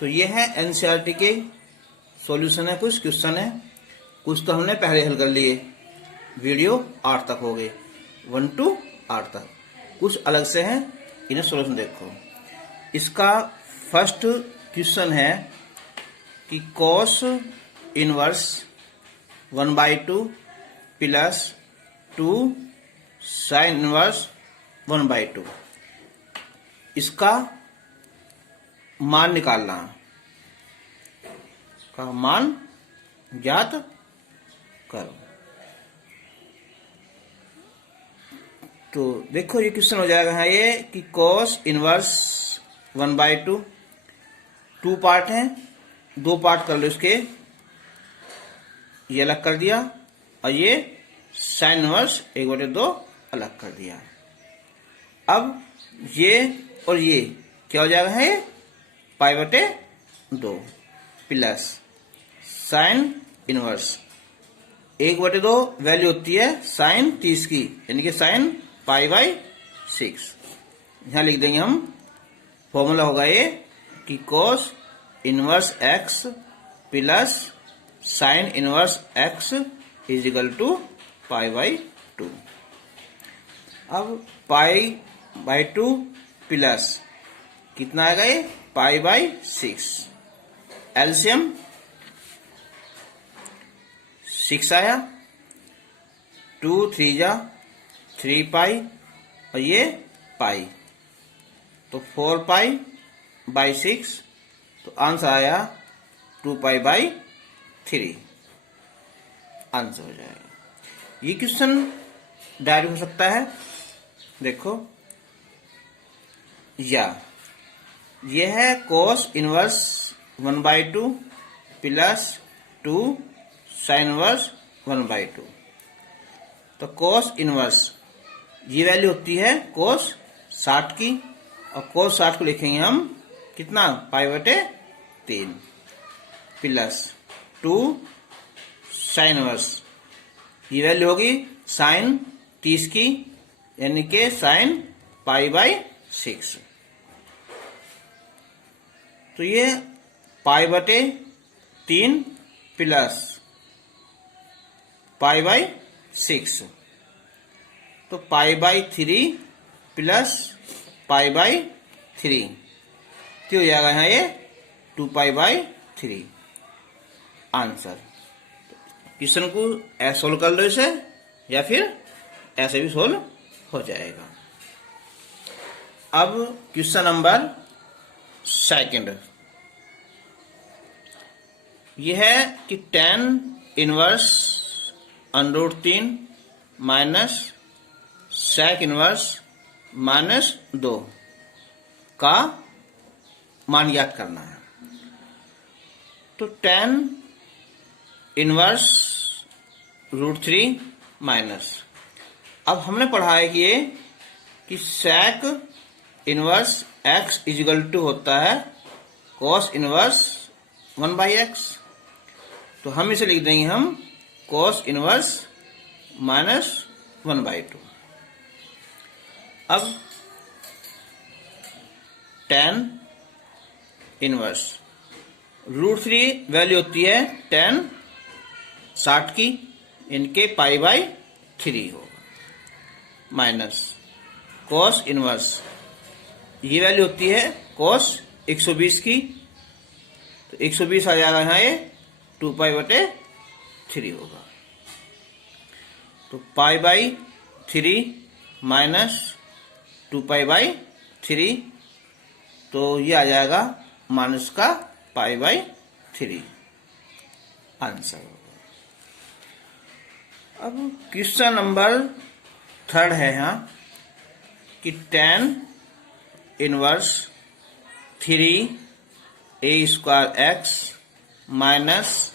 तो ये है एनसीईआरटी के सॉल्यूशन है, कुछ क्वेश्चन है, कुछ तो हमने पहले हल कर लिए, वीडियो 8 तक हो गए, 1 to 8 तक। कुछ अलग से हैं, इन्हें सॉल्यूशन देखो। इसका फर्स्ट क्वेश्चन है कि cos inverse 1/2 plus 2 sine inverse 1/2, इसका मान निकालना, का मान ज्ञात करो। तो देखो ये क्वेश्चन हो जाएगा है ये कि कॉस इनवर्स 1/2, 2 पार्ट हैं, 2 पार्ट कर लो इसके, ये अलग कर दिया, और ये साइन इनवर्स 1/2 अलग कर दिया। अब ये और ये क्या हो जाएगा है, π/2 प्लस साइन इनवर्स 1/2 वैल्यू होती है साइन 30 की, यानी कि साइन π/6। यहां लिख देंगे हम, फॉर्मूला होगा ये कि cos inverse x plus sine inverse x is equal to π/2। अब π/2 प्लस कितना आएगा ये, π/6, एलसीएम 6 आया, 2 3 जा 3 पाई, और ये पाई, तो 4π/6, तो आंसर आया 2π/3 आंसर हो जाएगा। ये क्वेश्चन डायरेक्ट हो सकता है, देखो, या यह है cos inverse 1/2 plus 2 sine inverse 1/2। तो cos इनवर्स ये वैल्यू होती है cos 60 की, और cos 60 को लिखेंगे हम कितना, π/3 प्लस 2 साइन इनवर्स, ये वैल्यू होगी साइन 30 की, यानी कि साइन π/6। तो ये π/3 प्लस π/6, तो π/3 प्लस π/3, तो हो जाएगा यहाँ ये 2π/3 आंसर। क्वेश्चन को ऐसे सोल्व कर लो इसे, या फिर ऐसे भी सोल्व हो जाएगा। अब क्वेश्चन नंबर 2, यह है कि tan inverse √3 minus sec inverse -2 का मान ज्ञात करना है। तो tan इनवर्स √3 माइनस, अब हमने पढ़ा है कि sec inverse x is equal to होता है cos इनवर्स 1/x, तो हम इसे लिख देंगे हम cos इनवर्स -1/2। अब tan इनवर्स √3 वैल्यू होती है tan 60 की, इनके π/3 होगा, माइनस cos इनवर्स ये वैल्यू होती है cos 120 की, तो 120 आ जाएगा यहाँ ये 2π/3 होगा, तो π/3 माइनस 2π/3, तो ये आ जाएगा माइनस का π/3 आंसर होगा। अब क्वेश्चन नंबर 3 है यहाँ कि tan inverse 3a² minus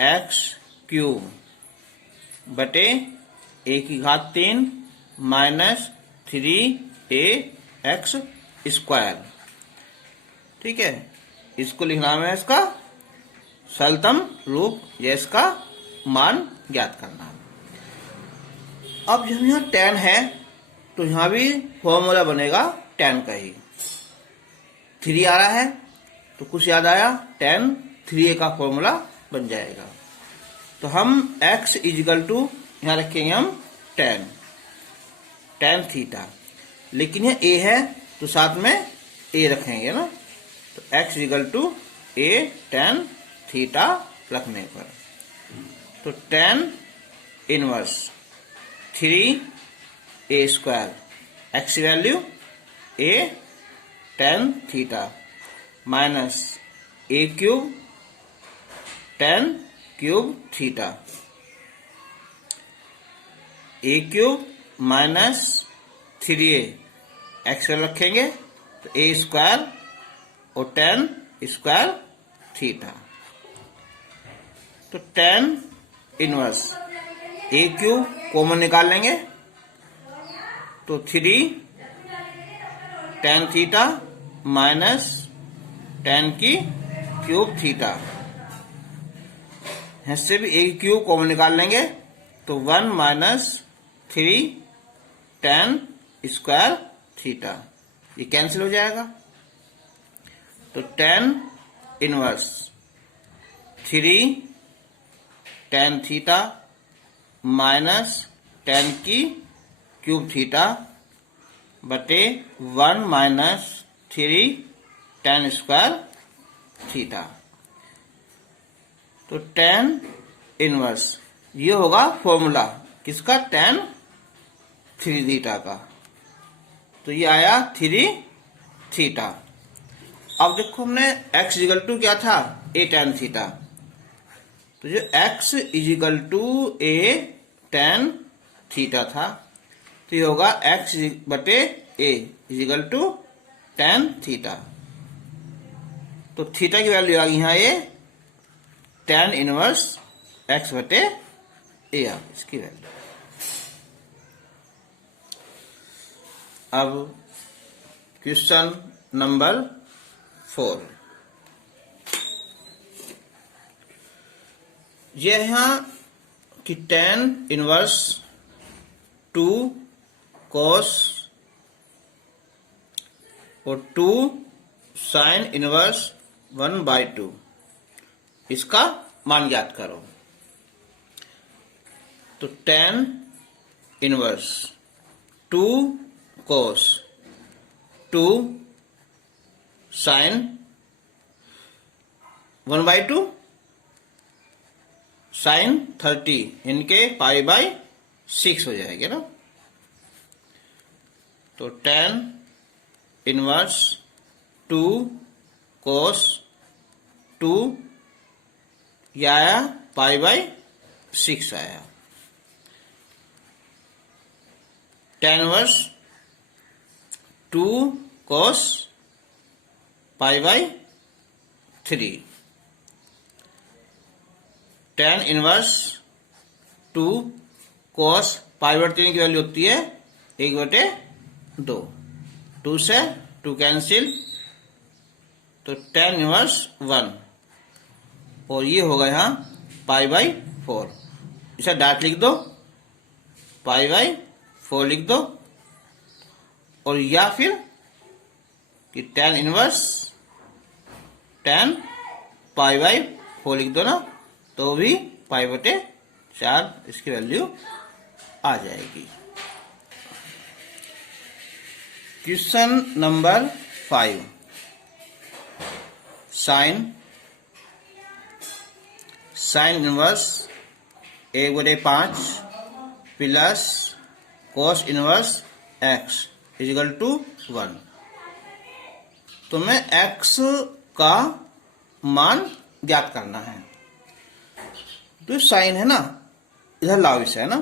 x³ बटे a³ माइनस 3ax², ठीक है, इसको लिखना है इसका सरलतम रूप, या इसका मान ज्ञात करना है। अब जब यहाँ tan है तो यहाँ भी फॉर्मूला बनेगा tan का ही, 3 आ रहा है तो कुछ याद आया, tan 3a का फॉर्मूला बन जाएगा। तो हम x इजिकल टू यहाँ रखेंगे हम tan थीटा, लेकिन ये a है तो साथ में a रखेंगे ना, तो x is equal to a tan theta रखने पर, तो tan inverse 3a square, x value a tan theta minus a cube tan cube theta, a cube minus 3a, x रखेंगे तो a स्क्वायर और tan स्क्वायर थीटा, तो tan inverse a cube common निकाल लेंगे तो 3 tan थीटा माइनस tan की cube theta, इससे भी a क्यूब कॉमन निकाल लेंगे तो 1 माइनस 3 tan स्क्वायर थीटा, ये कैंसिल हो जाएगा। तो tan inverse 3 tan theta minus tan की क्यूब थीटा बटे 1 माइनस 3 tan स्क्वायर थीटा, तो tan इनवर्स ये होगा फॉर्मूला किसका, tan 3 थीटा का, तो ये आया 3 थीटा। अब देखो हमने x इजिकल टू क्या था, a tan थीटा, तो जो x is equal to a tan theta था तो ये होगा x बटे a is equal to tan theta, तो थीटा की वैल्यू आ गई यहाँ ये tan इनवर्स x बटे a आ इसकी वैल्यू। अब क्वेश्चन नंबर 4, यह यहाँ कि tan इनवर्स 2 cos और 2 sin इनवर्स 1/2 इसका मान ज्ञात करो। तो tan inverse 2 cos 2 sin 1/2 sin 30 इनके π/6 हो जाएंगे ना, तो tan इनवर्स 2 cos 2 यह आया π/6 आया, tan inverse 2 cos π/3, tan inverse 2 cos π/3 की वैल्यू होती है 1/2, 2 से 2 कैंसिल, तो tan इनवर्स 1 और ये होगा यहाँ π/4, इसे डायरेक्ट लिख दो, π/4 लिख दो, और या फिर कि tan इनवर्स tan π/4 लिख दो ना, तो भी π/4 इसकी वैल्यू आ जाएगी। Question number 5, sine inverse 1/5 plus cos inverse x is equal to 1, तो मैं x का मान ज्ञात करना है, तो साइन है ना, इधर लाविश है ना,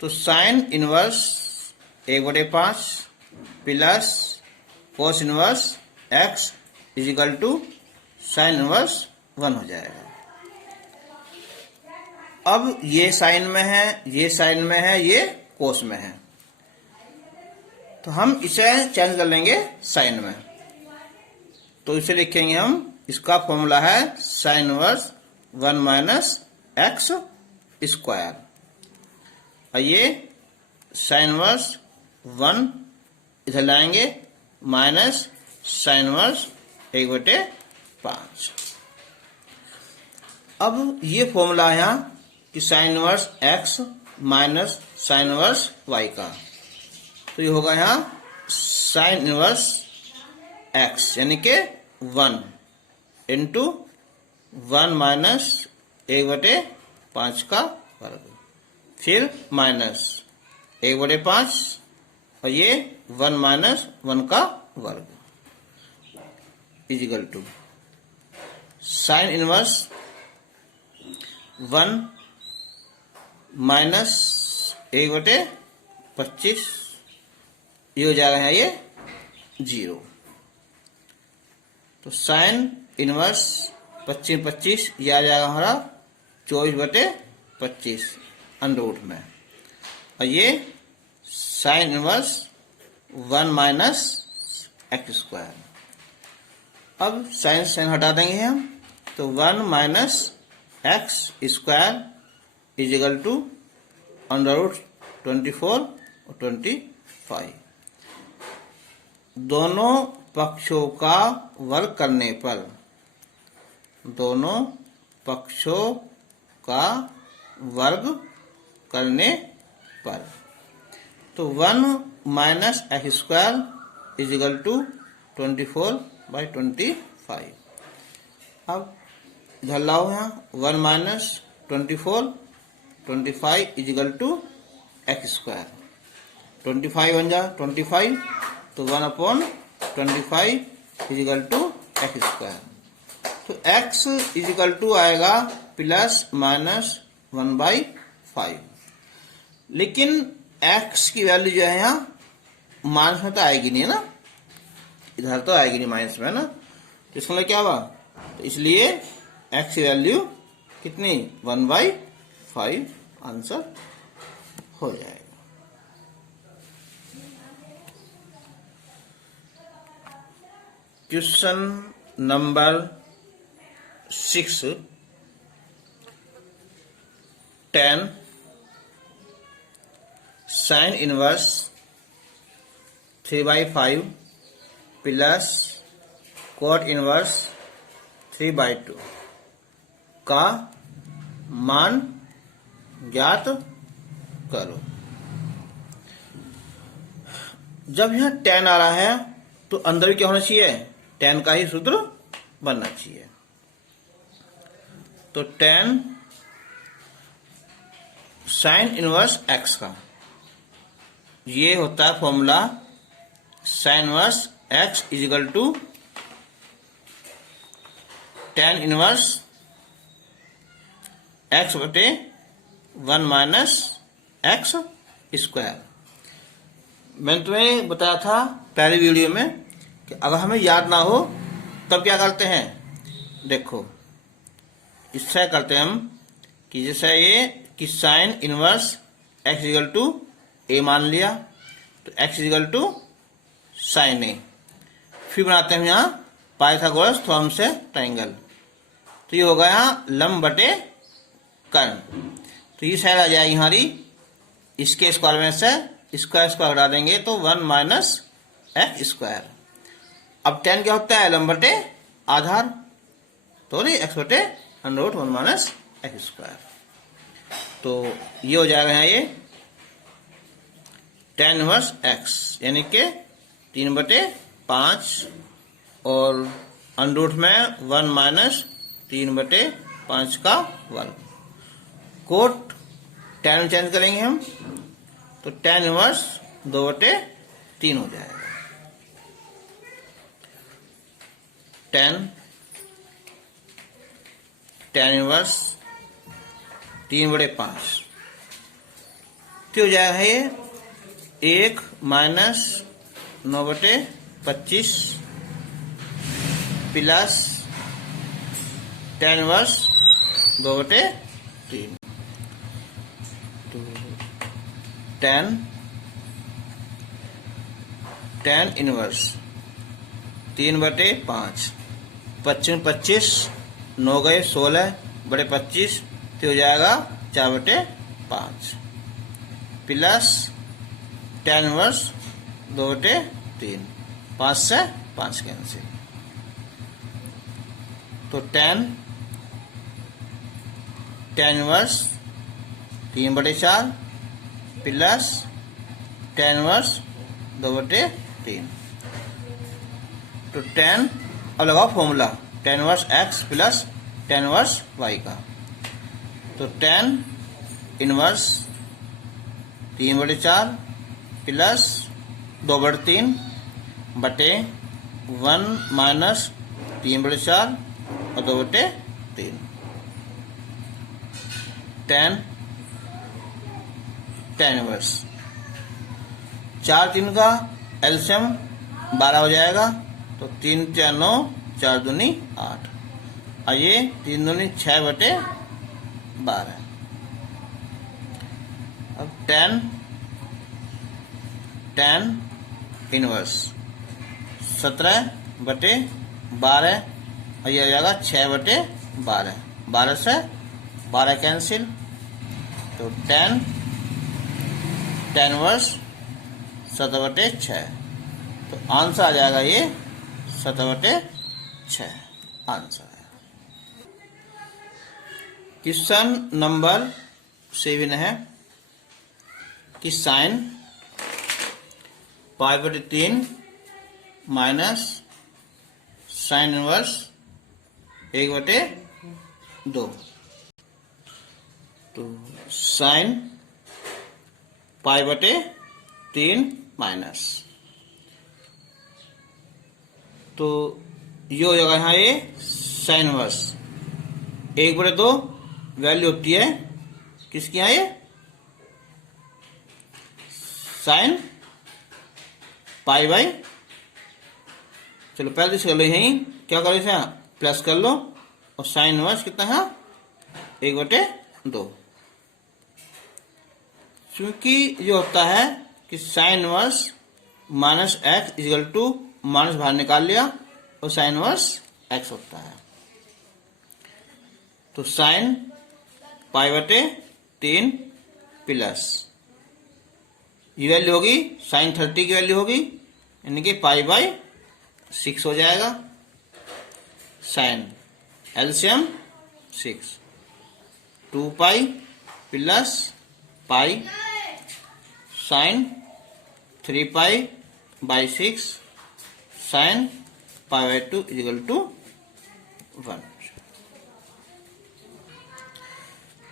तो sine inverse 1/5 plus cos inverse x is equal to sine inverse 1 हो जाएगा। अब ये साइन में है, ये साइन में है, ये कोस में है, तो हम इसे चेंज कर लेंगे साइन में, तो इसे लिखेंगे हम, इसका फॉर्मूला है sign inverse 1 minus x square, और ये साइन इनवर्स 1 इधर लाएंगे माइनस साइन इनवर्स 1/5। अब ये फॉर्मूला है यहाँ कि sine inverse x minus sine inverse y का, तो ये होगा यहाँ साइन इनवर्स x यानी कि 1 इंटू 1 माइनस 1/5 का वर्ग, फिर माइनस 1/5 और ये 1 माइनस 1 का वर्ग is equal to sine inverse 1 minus 1/25, ये हो जाएगा है ये 0। तो साइन इनवर्स 25 ये आ जाएगा हमारा 24/25 अंडर में, और ये sine inverse 1 minus x square. अब साइन साइन हटा देंगे हम, तो 1 minus x square is equal to √24 और 25। दोनों पक्षों का वर्ग करने पर, दोनों पक्षों का वर्ग करने पर, तो 1 minus x square is equal to 24/25। अब इधर लाओ यहाँ 1 minus 25 is equal to x square, 25 बन जा 25, तो 1/25 is equal to x square. तो x इज इक्वल टू आएगा प्लस माइनस 1/5, लेकिन x की वैल्यू जो है यहाँ माइनस में तो आएगी नहीं है ना, इधर तो आएगी नहीं माइनस में ना, तो इसका मतलब क्या हुआ, तो इसलिए x की वैल्यू कितनी 1/5 आंसर हो जाएगा। Question number 6, 10 sine inverse 3/5 plus cot inverse 3/2 का मान ज्ञात करो। जब यहाँ 10 आ रहा है तो अंदर भी क्या होना चाहिए, 10 का ही सूत्र बनना चाहिए। तो 10 साइन इनवर्स x का, ये होता है formula sine inverse x is equal to tan inverse x/1 minus x square. मैंने तुम्हें बताया था पहले वीडियो में कि अगर हमें याद ना हो तब क्या करते हैं, देखो इससे करते हैं हम कि जैसे ये कि sine inverse x equal to a मान लिया, तो x equal to sine a, फिर बनाते हैं यहाँ पाइथागोरस थ्योरम से ट्रायंगल, तो ये होगा यहाँ लंब बटे कर्ण, तो ये साइड आ जाएगी हमारी इसके स्क्वायर में से स्क्वायर हटा देंगे तो 1 माइनस एक्स स्क्वायर। अब 10 क्या होता है, लंब बटे आधार, तो x/1 माइनस एक्स स्क्वायर, तो ये हो जाएगा यहाँ ये tan इनवर्स x यानी कि 3/5 और अंडर में 1 माइनस 3/5 का वर्ग। कोट tan चेंज करेंगे हम, तो tan इनवर्स 2/3 हो जाएगा। tan इनवर्स 3/5 तो हो जाएगा ये 1 माइनस 9/25 प्लस tan इनवर्स 2/3, तो tan इनवर्स 3/5, 25 9 गए 16/25 तो हो जाएगा 4/5 प्लस tan इनवर्स 2/3, 5 से 5 कैंसिल, तो tan inverse 3/4 plus tan inverse 2/3। तो टेन, अब लगाओ formula tan inverse x plus tan inverse y का। तो टेन इनवर्स 3/4 प्लस 2/3 बटे 1 माइनस 3/4 और 2/3। टेन इनवर्स 4 3 का एलसीएम 12 हो जाएगा। तो 3 4 9, 4 दूनी 8 और ये 3 दूनी 6/12। अब टेन इनवर्स 17/12 और ये आ जाएगा 6/12। 12 से 12 कैंसिल। तो टेन इनवर्स 7/6। तो आंसर आ जाएगा ये 7/6 आंसर है। क्वेश्चन नंबर 7 है कि साइन π/3 माइनस साइन इनवर्स 1/2। तो साइन π/3 माइनस, तो ये हो जाएगा यहाँ ये साइन इनवर्स 1/2 वैल्यू होती है किसकी यहाँ ये साइन π/, चलो पहले से कर लो, यहीं क्या करो इसे प्लस कर लो और साइन इनवर्स कितना है 1/2। क्योंकि ये होता है कि sign inverse minus x equal to minus बाहर निकाल लिया और साइन इनवर्स एक्स होता है। तो साइन π/3 प्लस ये वैल्यू होगी साइन 30 की वैल्यू होगी, यानी कि π/6 हो जाएगा। Sine LCM 6, 2π plus pi sine 3π/6 sine π/2 equal to 1।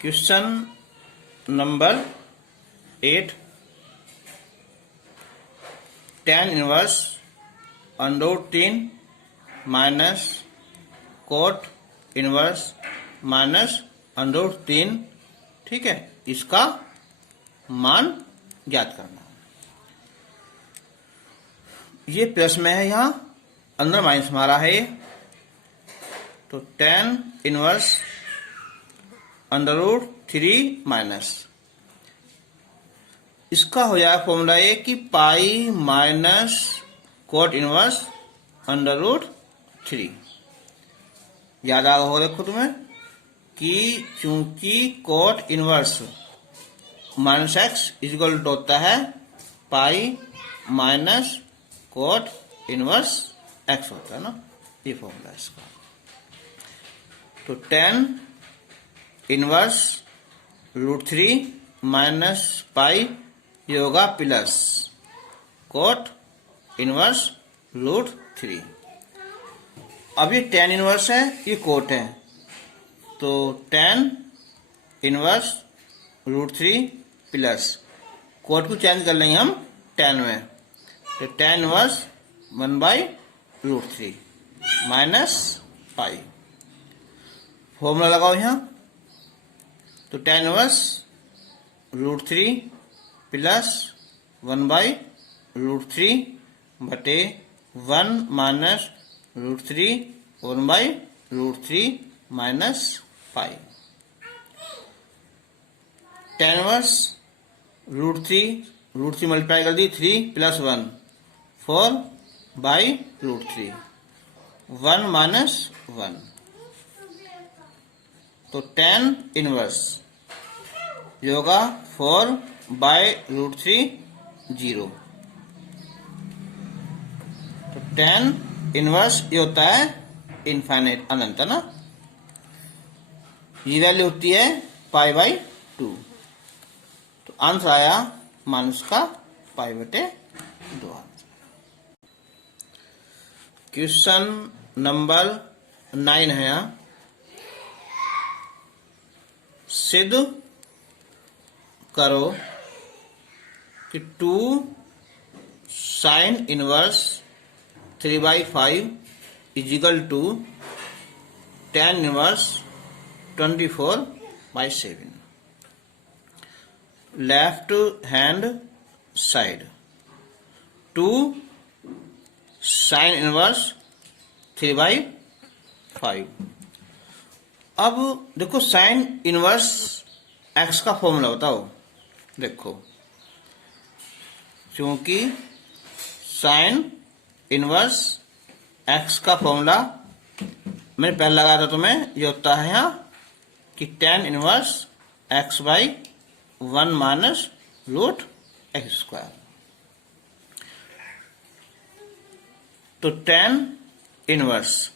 Question number 8, tan inverse √3 minus cot inverse minus √3, ठीक है, इसका मान ज्ञात करना। ये प्लस में है, यहां अंदर माइनस मारा है ये। तो tan इनवर्स √3 माइनस, इसका हो जाएगा फॉर्मूला ये कि पाई माइनस कोट इनवर्स √3। याद आ होगा देखो तुम्हें कि चूंकि cot inverse minus x equal to होता है pi minus cot inverse x होता है ना, ये फॉर्मूला इसका। तो tan इनवर्स √3 माइनस पाई ये होगा प्लस कोट इनवर्स √3। अब ये tan इनवर्स है, ये कोट है, तो tan इनवर्स √3 प्लस कोट को चेंज कर लेंगे हम tan में, तो tan inverse 1/√3 minus pi. Formula लगाओ यहाँ, तो tan इनवर्स √3 प्लस 1/√3 बटे 1 minus √3 1/√3 minus pi. tan inverse √3 multiply कर दी 3 प्लस 1 4/√3 1 माइनस 1, तो tan इनवर्स ये होगा 4/√3 0। तो tan इनवर्स ये होता है इनफाइनाइट अनंत ना, ये वैल्यू होती है π/2। तो आंसर आया मानुष का π/2 आंसर। क्वेश्चन नंबर 9 है यहाँ, सिद्ध करो कि 2 sin inverse 3/5 is equal to tan inverse 24/7। Left hand side 2 sin inverse 3/5। अब देखो साइन इनवर्स एक्स का फॉर्मूला बताओ। देखो क्योंकि साइन इनवर्स एक्स का फॉर्मूला मैंने पहले लगाया था तुम्हें, ये होता है यहाँ कि tan inverse x/1 minus root x square. तो tan इनवर्स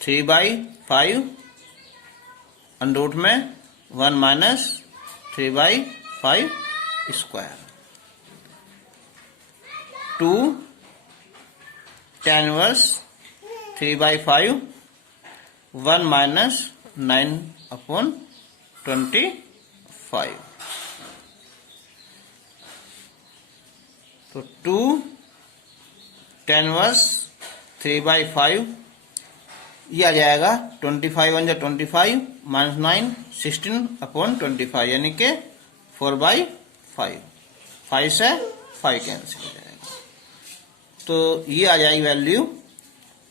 3/5 अंडर रूट में 1 minus 3/5 square, 2 tan inverse 3/5 1 minus 9/25। तो 2 tan इनवर्स 3/5 ये आ जाएगा 25 1 25 माइनस 9 16/25 यानी कि 4/5। 5 से 5 कैंसिल हो जाएगा। तो ये आ जाएगी वैल्यू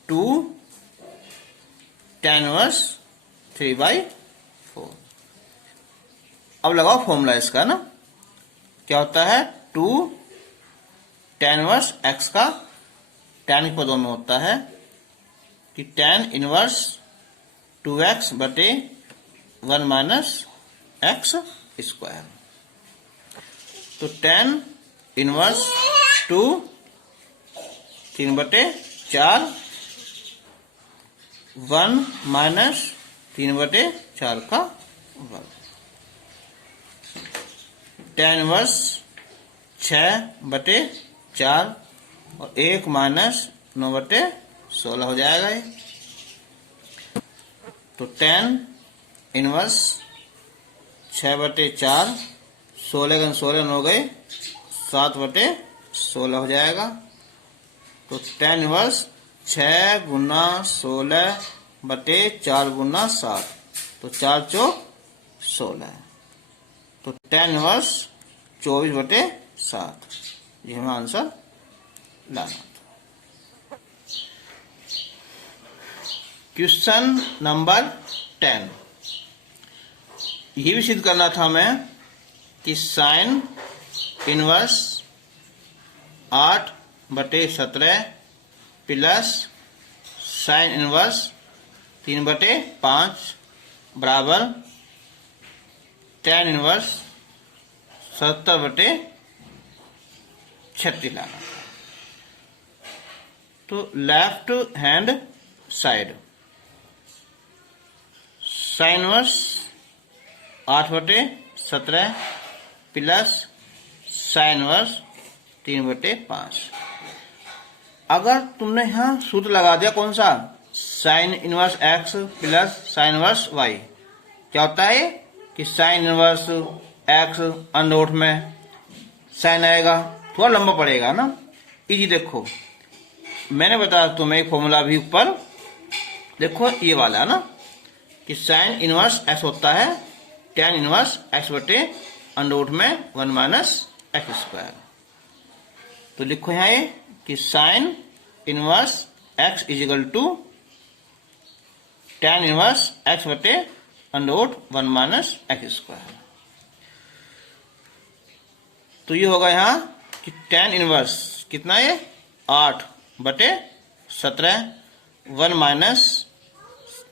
2 tan इनवर्स 3/4। अब लगाओ फॉर्मूला इसका ना, क्या होता है 2 tan इनवर्स x का tan के पदों में होता है कि tan इनवर्स 2x बटे 1 माइनस एक्स स्क्वायर। तो tan इनवर्स 2 3/4 1 माइनस 3/4 का वर्ग। tan इनवर्स 6/4 और 1 माइनस 9/16 हो जाएगा ये। तो tan इनवर्स 6/4 16 16 हो गए 7/16 हो जाएगा। तो tan इनवर्स 6 गुना 16/4 गुना 7, तो 4 चौक 16। तो tan इनवर्स 24/7 ये हमारा आंसर लाना। क्वेश्चन नंबर 10, ये भी सिद्ध करना था हमें कि sign inverse 8/17 plus sine inverse 3/5 बराबर tan इनवर्स 70/36 लाना। तो left hand side sine inverse 8/17 plus sine inverse 3/5। अगर तुमने यहाँ सूत्र लगा दिया कौन सा, sine inverse x plus sine inverse y, क्या होता है कि sine inverse x under root में साइन आएगा, थोड़ा लंबा पड़ेगा ना। इजी देखो मैंने बताया तुम्हें फॉर्मूला भी ऊपर देखो ये वाला ना कि साइन इनवर्स x होता है tan इनवर्स x बटे अंडर रूट में 1 माइनस एक्स स्क्वायर। तो लिखो यहाँ ये कि sine inverse x is equal to tan inverse x बटे under root 1 minus x square. तो ये होगा यहाँ कि tan इनवर्स कितना है 8/17 1 माइनस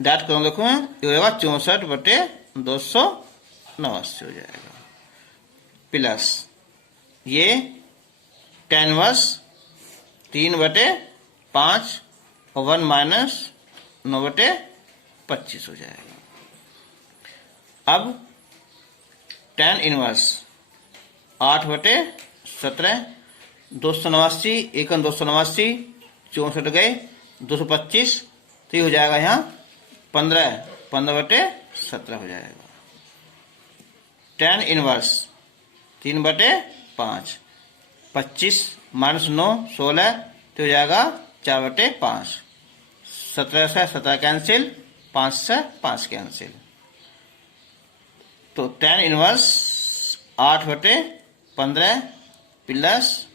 डाट करो देखो ये होगा 64/289 हो जाएगा प्लस ये tan इनवर्स 3/5 और 1 माइनस 9/25 हो जाएगा। अब tan इनवर्स 8/17, 289, 289, 64 गए, 225, तो ये हो जाएगा यहाँ 15/17 हो जाएगा। tan इनवर्स 3/5, 25 - 9 16, तो हो जाएगा 4/5, 17 से 17 कैंसिल, 5 से 5 कैंसिल, तो tan inverse 8/15 plus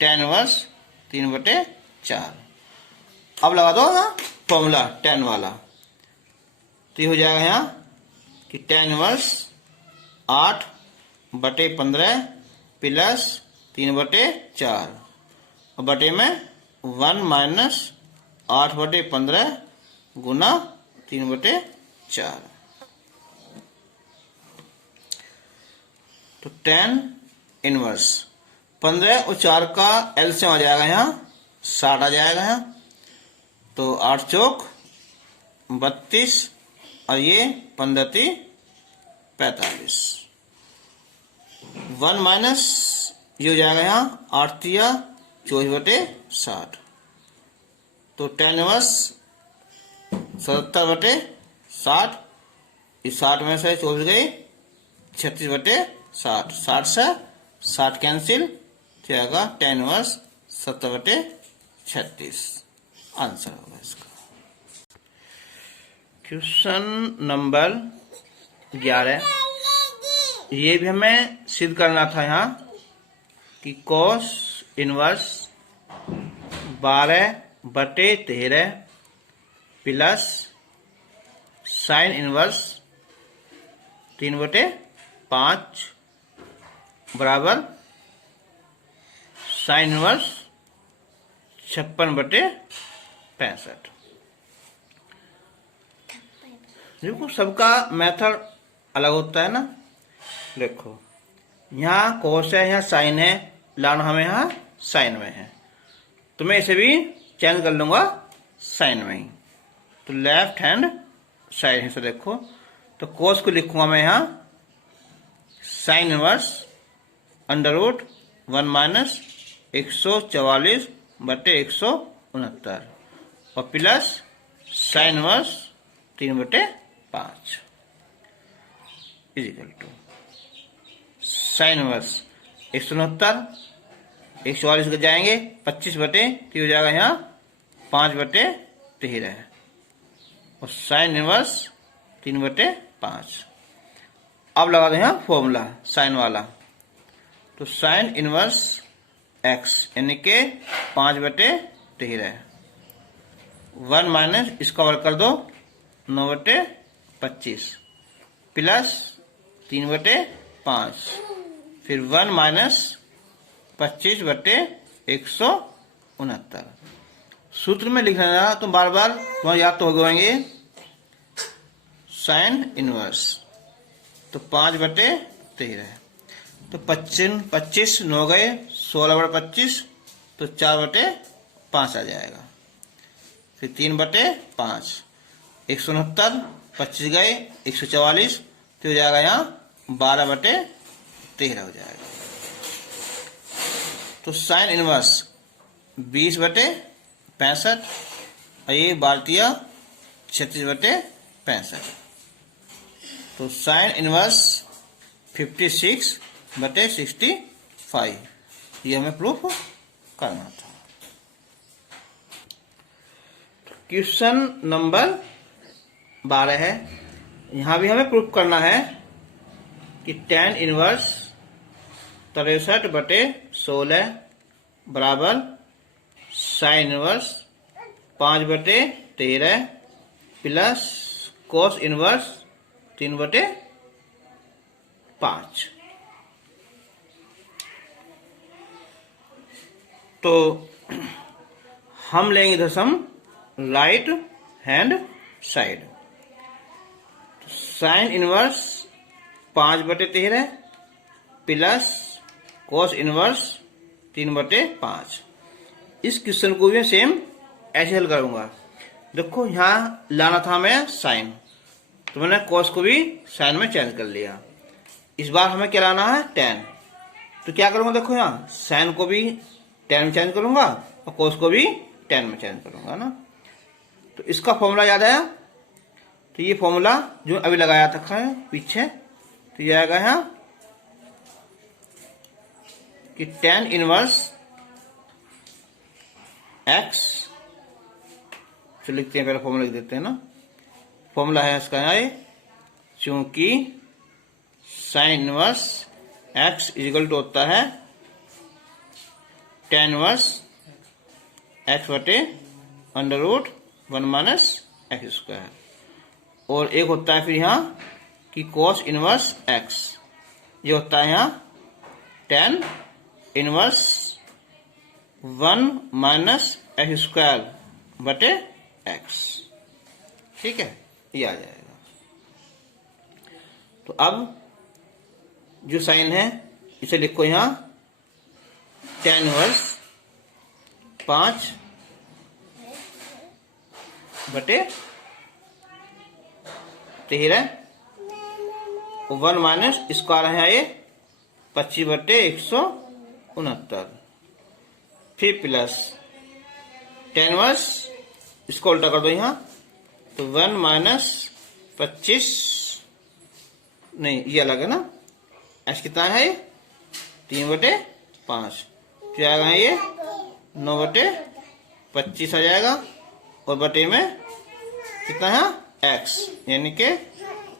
tan inverse 3/4। अब लगा दो ना फॉर्मूला tan वाला, तो ये हो जाएगा यहाँ कि tan इनवर्स 8/15 प्लस 3/4 और बटे में 1 - 8/15 गुना 3/4, तो tan इनवर्स 15 और 4 का एलसीएम आ जाएगा यहाँ 60 आ जाएगा यहाँ, तो 8 चौक 32 और ये 15 45, 1 माइनस ये हो जाएगा यहाँ 8 तिया 24/60, तो tan इनवर्स 77/60, इस 60 में से 24 गई 36/60, 60 से 60 कैंसिल, तो आएगा tan इनवर्स 70/36 आंसर होगा इसका। क्वेश्चन नंबर 11, ये भी हमें सिद्ध करना था यहाँ कि cos inverse 12/13 plus sin inverse 3/5 बराबर sin इनवर्स 56/65। देखो सबका मेथड अलग होता है ना। देखो यहाँ cos है, यहाँ sin है, लाना हमें यहाँ sin में है, तो मैं इसे भी चेंज कर लूंगा sin में ही, तो लेफ्ट हैंड साइड है। देखो तो cos को लिखूंगा मैं यहाँ sin इनवर्स √1 - 144/169 और plus sin inverse 3/5 is equal to sin inverse 169, 144 को जाएंगे 25 बटे, तो हो जाएगा यहाँ 5/13 और sin इनवर्स 3/5। अब लगा दें यहाँ फॉर्मूला साइन वाला, तो sin इनवर्स x यानी के 5/13, 1 माइनस इसका वर्ग कर दो 9/25 प्लस 3/5, फिर 1 माइनस 25/169। सूत्र में लिखना है तो बार बार तुम्हारा याद तो हो गएंगे। sin इनवर्स तो 5/13, तो 25 9 गए 16/25, तो 4/5 आ जाएगा, फिर 3/5, 169, 25 गए 144, तो हो जाएगा यहाँ 12/13 हो जाएगा। तो sin इनवर्स 20/65 और ये 36/65, तो sin इनवर्स 56/65 ये हमें प्रूफ करना था। क्वेश्चन नंबर 12 है, यहां भी हमें प्रूफ करना है कि tan इनवर्स 63/16 बराबर sin inverse 5/13 plus cos inverse 3/5। तो हम लेंगे दशम right hand side, sin inverse 5/13 plus cos inverse 3/5। इस क्वेश्चन को भी सेम ऐसे हल करूंगा देखो यहाँ लाना था हमें साइन, तो मैंने कॉस को भी साइन में चेंज कर लिया। इस बार हमें क्या लाना है, टेन। तो क्या करूंगा, देखो यहाँ साइन को भी टेन में चेंज करूंगा और कॉस को भी टेन में चेंज करूंगा ना। तो इसका फॉर्मूला याद आया, तो ये फॉर्मूला जो अभी लगाया था पीछे, तो ये आएगा यहाँ कि टेन इनवर्स एक्स, तो लिखते हैं पहले फॉर्मूला लिख देते हैं ना। फॉर्मूला है इसका यहाँ ये, चूंकि sine inverse x is equal to होता है टेन इनवर्स एक्स बटे under root 1 minus x square, और एक होता है फिर यहाँ कि कॉस इनवर्स एक्स, ये होता है यहाँ tan inverse 1 minus x square बटे एक्स। ठीक है, ये आ जाएगा। तो अब जो साइन है इसे लिखो यहाँ टेन इनवर्स 5 बटे 13, 1 माइनस स्क्वायर है ये 25 बटे 169, फिर प्लस टेन इनवर्स, इसको उल्टा कर दो यहाँ, तो 1 माइनस 25, नहीं ये अलग है ना, एच कितना है ये 3 बटे 5, तो आएगा ये 9 बटे 25 आ जाएगा, और बटे में कितना है एक्स, यानी के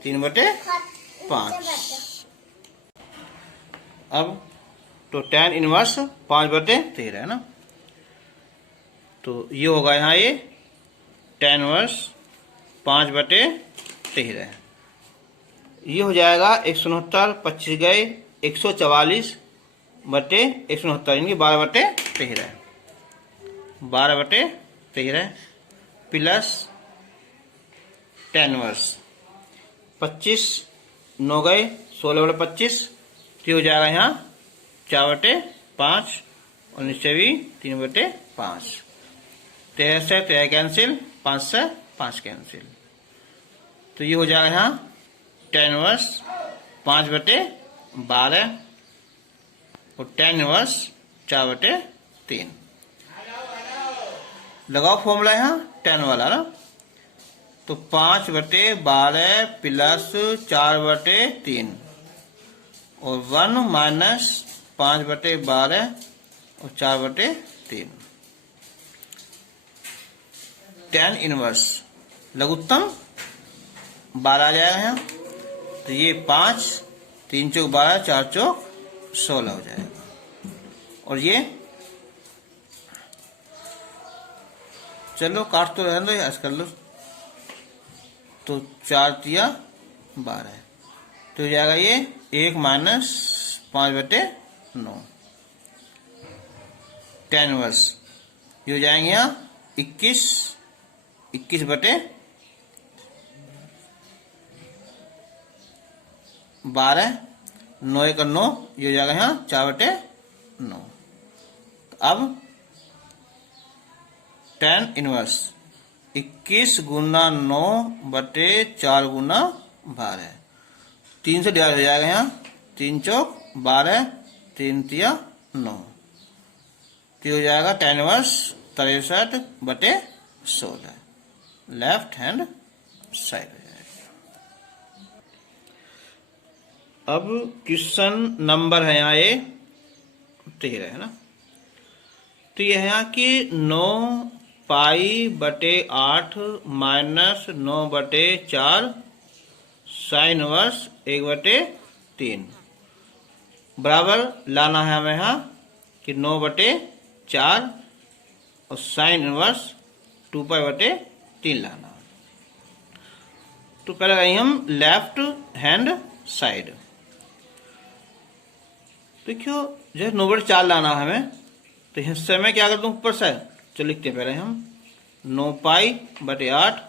3 बटे 5। अब तो टेन इनवर्स 5 बटे 13 है ना, तो ये होगा यहाँ ये टेन इनवर्स 5 बटे 13, ये हो जाएगा 169, 25 गए 144 बटे 169, यानी 12 बटे 13, 12 बटे 13 प्लस टेन इनवर्स 25, 9 गए 16 बटे 25, तो हो जाएगा यहाँ 4 बटे 5, और नीचे भी 3 बटे 5, 13 से 13 कैंसिल, 5 से 5 कैंसिल, तो ये हो जाएगा यहाँ टेन इनवर्स 5 बटे 12 और टेन इनवर्स 4 बटे 3। लगाओ फॉर्मूला यहाँ टेन वाला ना, तो 5 बटे 12 प्लस 4 बटे 3 और 1 माइनस 5 बटे 12 और 4 बटे 3, टेन इनवर्स लघुत्तम 12 आ जाएगा यहाँ, तो ये 5, 3 चौक 12, 4 चौक 16 हो जाएगा, और ये चलो काट तो रहने दो, ऐस कर लो, तो 4 तिया 12, तो हो जाएगा ये 1 माइनस 5 बटे 9, टेन इनवर्स, ये हो जाएंगे यहाँ 21 बटे 12, 9 1 9, ये हो जाएगा यहाँ 4 बटे 9। अब टेन इनवर्स 21 गुना 9 बटे 4 गुना 12, 3 से डिवाइड हो जाएगा यहाँ, 3 चौक 12, 3 तिया 9, तो हो जाएगा टेन इनवर्स 63 बटे 16, लेफ्ट हैंड साइड हो जाएगा। अब क्वेश्चन नंबर है यहाँ ये 13 है ना, तो यह है यहाँ कि 9 पाई बटे 8 माइनस 9 बटे 4 साइन इनवर्स 1 बटे 3 बराबर लाना है हमें यहाँ कि 9 बटे 4 और साइन इनवर्स 2 पाई बटे 3 लाना। तो पहले आएंगे हम लेफ्ट हैंड साइड, देखियो जैसे 9 बटे 4 लाना है हमें, तो हिस्से में क्या कर दूं ऊपर से, तो लिखते पहले हम 9 पाई बटे 8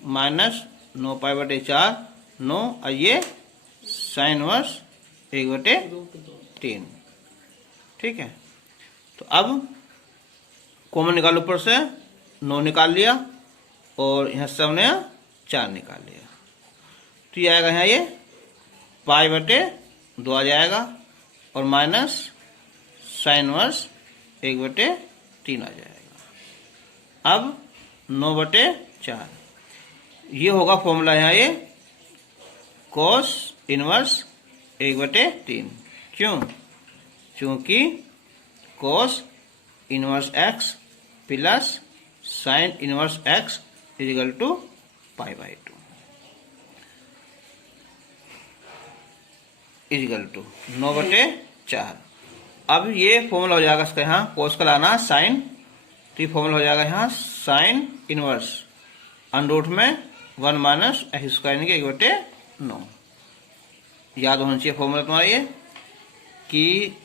माइनस 9 पाई बटे 4 9, और ये साइन इनवर्स 1 बटे 3, ठीक है। तो अब कॉमन निकालो, ऊपर से 9 निकाल लिया, और यहाँ से हमने 4 निकाल लिया, तो ये आएगा यहाँ ये पाई बटे 2 आ जाएगा और माइनस साइन इनवर्स 1/3 आ जाएगा। अब 9/4 ये होगा फॉर्मूला यहाँ ये कॉस इनवर्स 1/3। क्यों? क्योंकि cos inverse x plus sine inverse x is equal to π/2 is equal to 9/4। अब ये फॉर्मूला हो जाएगा इसका, यहाँ कोस का लाना साइन, तो ये फॉर्मूला हो जाएगा यहाँ साइन इनवर्स अंडर में 1 माइनस एक्स स्क्वायर के 1/9। याद होना चाहिए फॉर्मूला तुम्हारा ये कि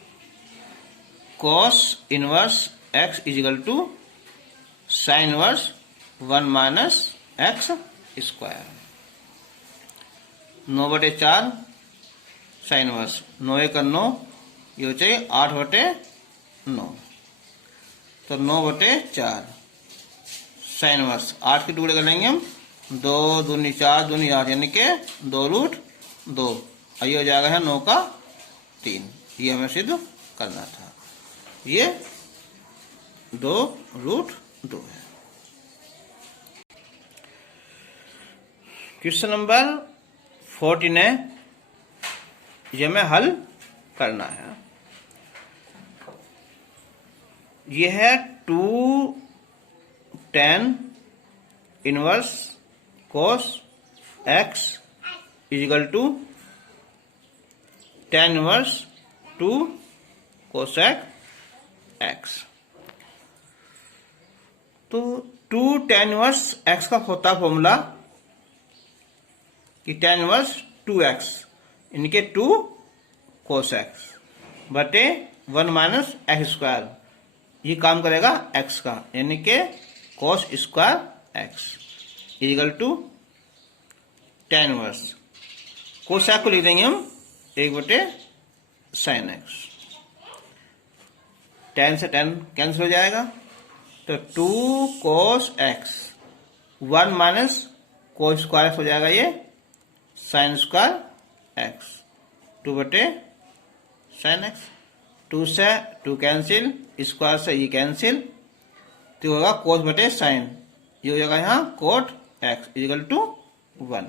cos inverse x is equal to sine inverse 1 minus x square. 9/4 sine inverse 9 1 9, ये हो जाए 8/9, तो 9/4 साइन इनवर्स 8 के टुकड़े कर लेंगे हम, 2 दूनी 4 दूनी 8 यानी के 2√2, ये हो जाएगा है 9 का 3। ये हमें सिद्ध करना था, ये 2√2 है। क्वेश्चन नंबर 14 है, ये हमें हल करना है। ये है 2 tan inverse cos x is equal to tan inverse 2 cosec x। तो 2 tan इनवर्स x का होता फॉर्मूला कि tan इनवर्स 2x इनके 2 cos x बटे 1 माइनस एक्स स्क्वायर, ये काम करेगा x का, यानी के cos square x is equal to tan inverse cos x को लिख देंगे हम 1/sin x। tan से tan कैंसिल हो जाएगा, तो 2 cos x 1 minus cos square x हो जाएगा ये sin square x 2/sin x। 2 से 2 कैंसिल, स्क्वायर से ये कैंसिल, तो होगा cos बटे sin, ये हो जाएगा यहाँ cot x इजिकल टू 1,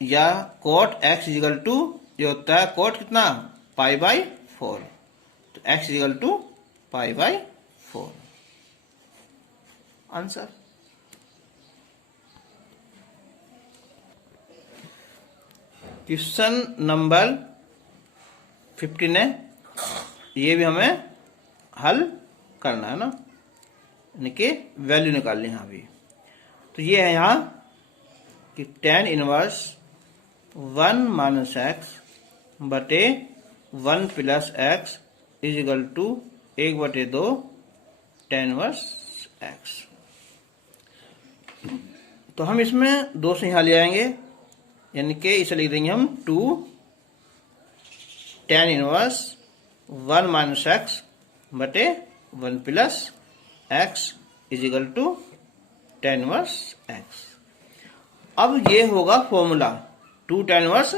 या cot x इजिकल टू ये होता है cot कितना π/4, तो x is equal to π/4 answer. Question number 15 है, ये भी हमें हल करना है ना, यानी कि वैल्यू निकालनी है अभी। तो ये है यहाँ कि tan इनवर्स 1 माइनस एक्स बटे 1 plus x is equal to 1/2 tan inverse x. तो हम इसमें 2 से यहाँ ले आएंगे, यानी कि इसे लिख देंगे हम 2 tan इनवर्स 1 माइनस एक्स बटे 1 plus x is equal to tan inverse x. अब ये होगा फॉर्मूला 2 tan इनवर्स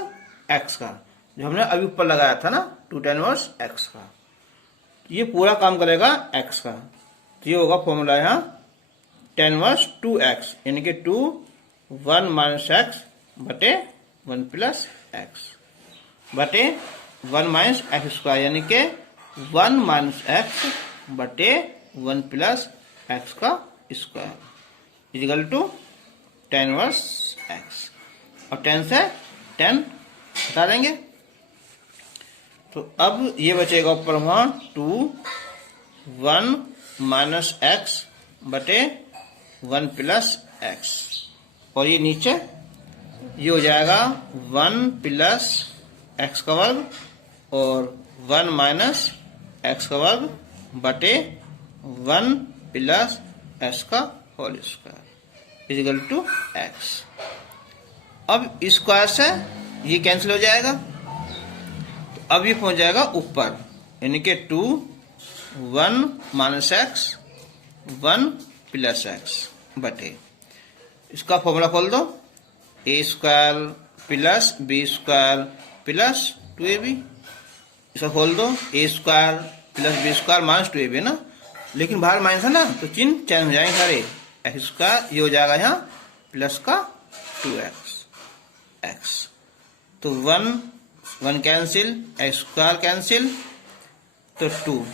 एक्स का, जो हमने अभी ऊपर लगाया था ना 2 tan इनवर्स एक्स का, ये पूरा काम करेगा एक्स का, तो ये होगा फॉर्मूला यहाँ tan इनवर्स 2x यानी कि 2 1 माइनस एक्स बटे 1 प्लस एक्स बटे 1 माइनस एक्स स्क्वायर यानी कि 1 माइनस एक्स बटे 1 प्लस एक्स का square is equal to tan inverse x, और 10 से 10 हटा देंगे, तो अब ये बचेगा ऊपर वहां 2 1 माइनस एक्स बटे 1 प्लस एक्स, और ये नीचे ये हो जाएगा 1 प्लस एक्स का वर्ग और 1 माइनस एक्स का वर्ग बटे 1 प्लस एक्स का whole square is equal to x. अब स्क्वायर से ये कैंसिल हो जाएगा, तो अब ये पहुंच जाएगा ऊपर, यानी कि 2 1 माइनस एक्स 1 प्लस एक्स बटे, इसका फॉर्मूला खोल दो, a square plus b square plus 2ab। इसका खोल दो, a square plus b square minus 2ab है ना, लेकिन बाहर माइनस है ना तो चिन्ह चेंज हो जाएंगे सारे। एक्स स्क्वायर ये हो जाएगा यहाँ प्लस का 2x, तो 1 कैंसिल, एक्स स्क्वायर कैंसिल, तो 2,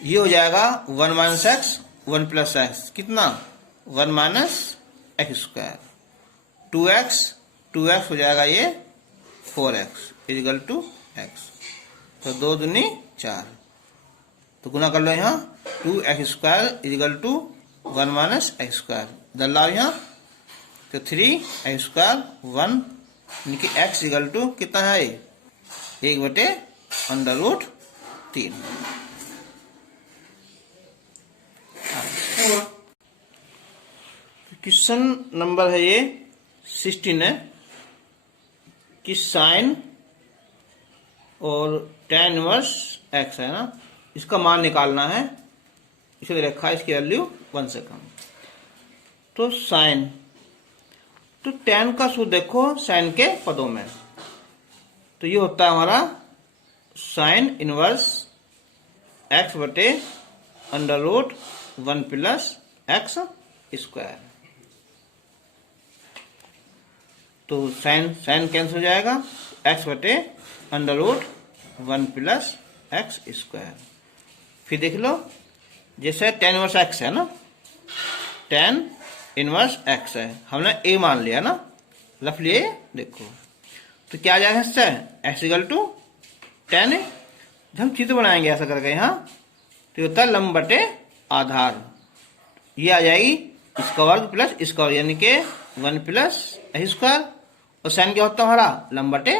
ये हो जाएगा 1 माइनस एक्स 1 प्लस एक्स, कितना 1 माइनस एक्स स्क्वायर, 2x हो जाएगा ये 4x इजिकल टू x, तो 2 दूनी 4, तो गुना कर लो यहाँ 2x square is equal to 1 minus x square, इधर लाओ यहाँ, तो 3x स्क्वायर 1 यानी कि x इजिकल टू कितना है 1/√3। क्वेश्चन नंबर है ये 16 है कि साइन और tan इनवर्स x है ना, इसका मान निकालना है, इसे रखा है इसकी वैल्यू 1 से कम। तो साइन, तो tan का सूत्र देखो साइन के पदों में, तो ये होता है हमारा साइन इनवर्स x बटे √1 प्लस एक्स स्क्वायर, तो साइन कैंसिल हो जाएगा, x बटे √1 प्लस एक्स स्क्वायर। फिर देख लो, जैसे tan इनवर्स x है ना, tan इनवर्स x है, हमने a मान लिया ना, रफ लिए, देखो तो क्या आ जाएगा इससे x इक्वल टू tan है। जब हम चित्र बनाएंगे ऐसा करके यहाँ, तो ये होता है लंब बटे आधार, ये आ जाएगी इसका वर्ग प्लस इसका वर्ग, यानी कि 1 प्लस एक्स स्क्वायर, और साइन क्या होता है हमारा लंब बटे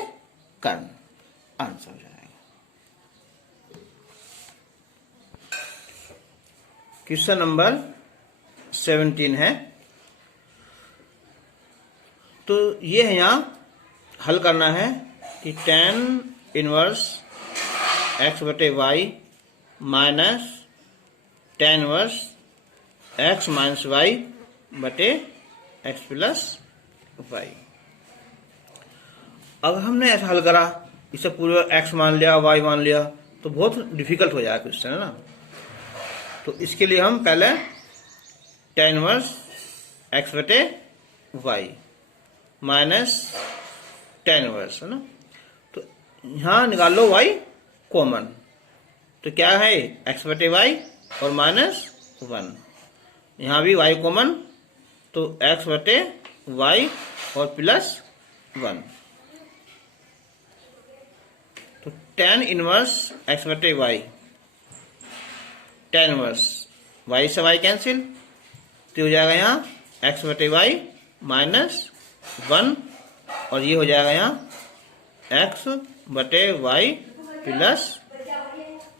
कर्ण, आंसर हो जाएगा। क्वेश्चन नंबर 17 है, तो ये है यहाँ हल करना है कि tan इनवर्स x बटे y minus tan inverse x minus y बटे x प्लस वाई। अगर हमने ऐसा हल करा, इसे पूरे x मान लिया y मान लिया, तो बहुत डिफिकल्ट हो जाएगा क्वेश्चन है ना, तो इसके लिए हम पहले tan इनवर्स x बटे वाई माइनस tan इनवर्स है ना, तो यहाँ निकाल लो y कॉमन, तो क्या है x बटे वाई और माइनस 1, यहाँ भी y कॉमन, तो x बटे वाई और प्लस 1, तो tan इनवर्स x बटे वाई, tan इनवर्स y से y कैंसिल, तो हो जाएगा यहाँ x बटे वाई माइनस 1, और ये हो जाएगा यहाँ x बटे वाई प्लस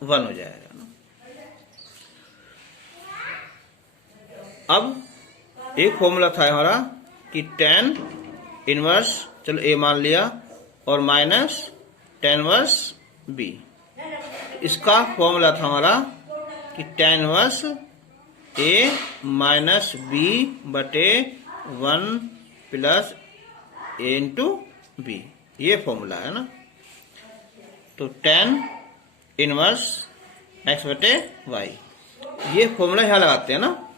1 हो जाएगा ना। अब एक फॉर्मूला था हमारा कि tan इनवर्स, चलो a मान लिया, और माइनस tan इनवर्स b, इसका फॉर्मूला था हमारा कि tan inverse a minus b बटे 1 प्लस a इंटू बी, ये फॉर्मूला है ना, तो tan इनवर्स x बटे वाई, ये फॉर्मूला यहाँ लगाते हैं ना,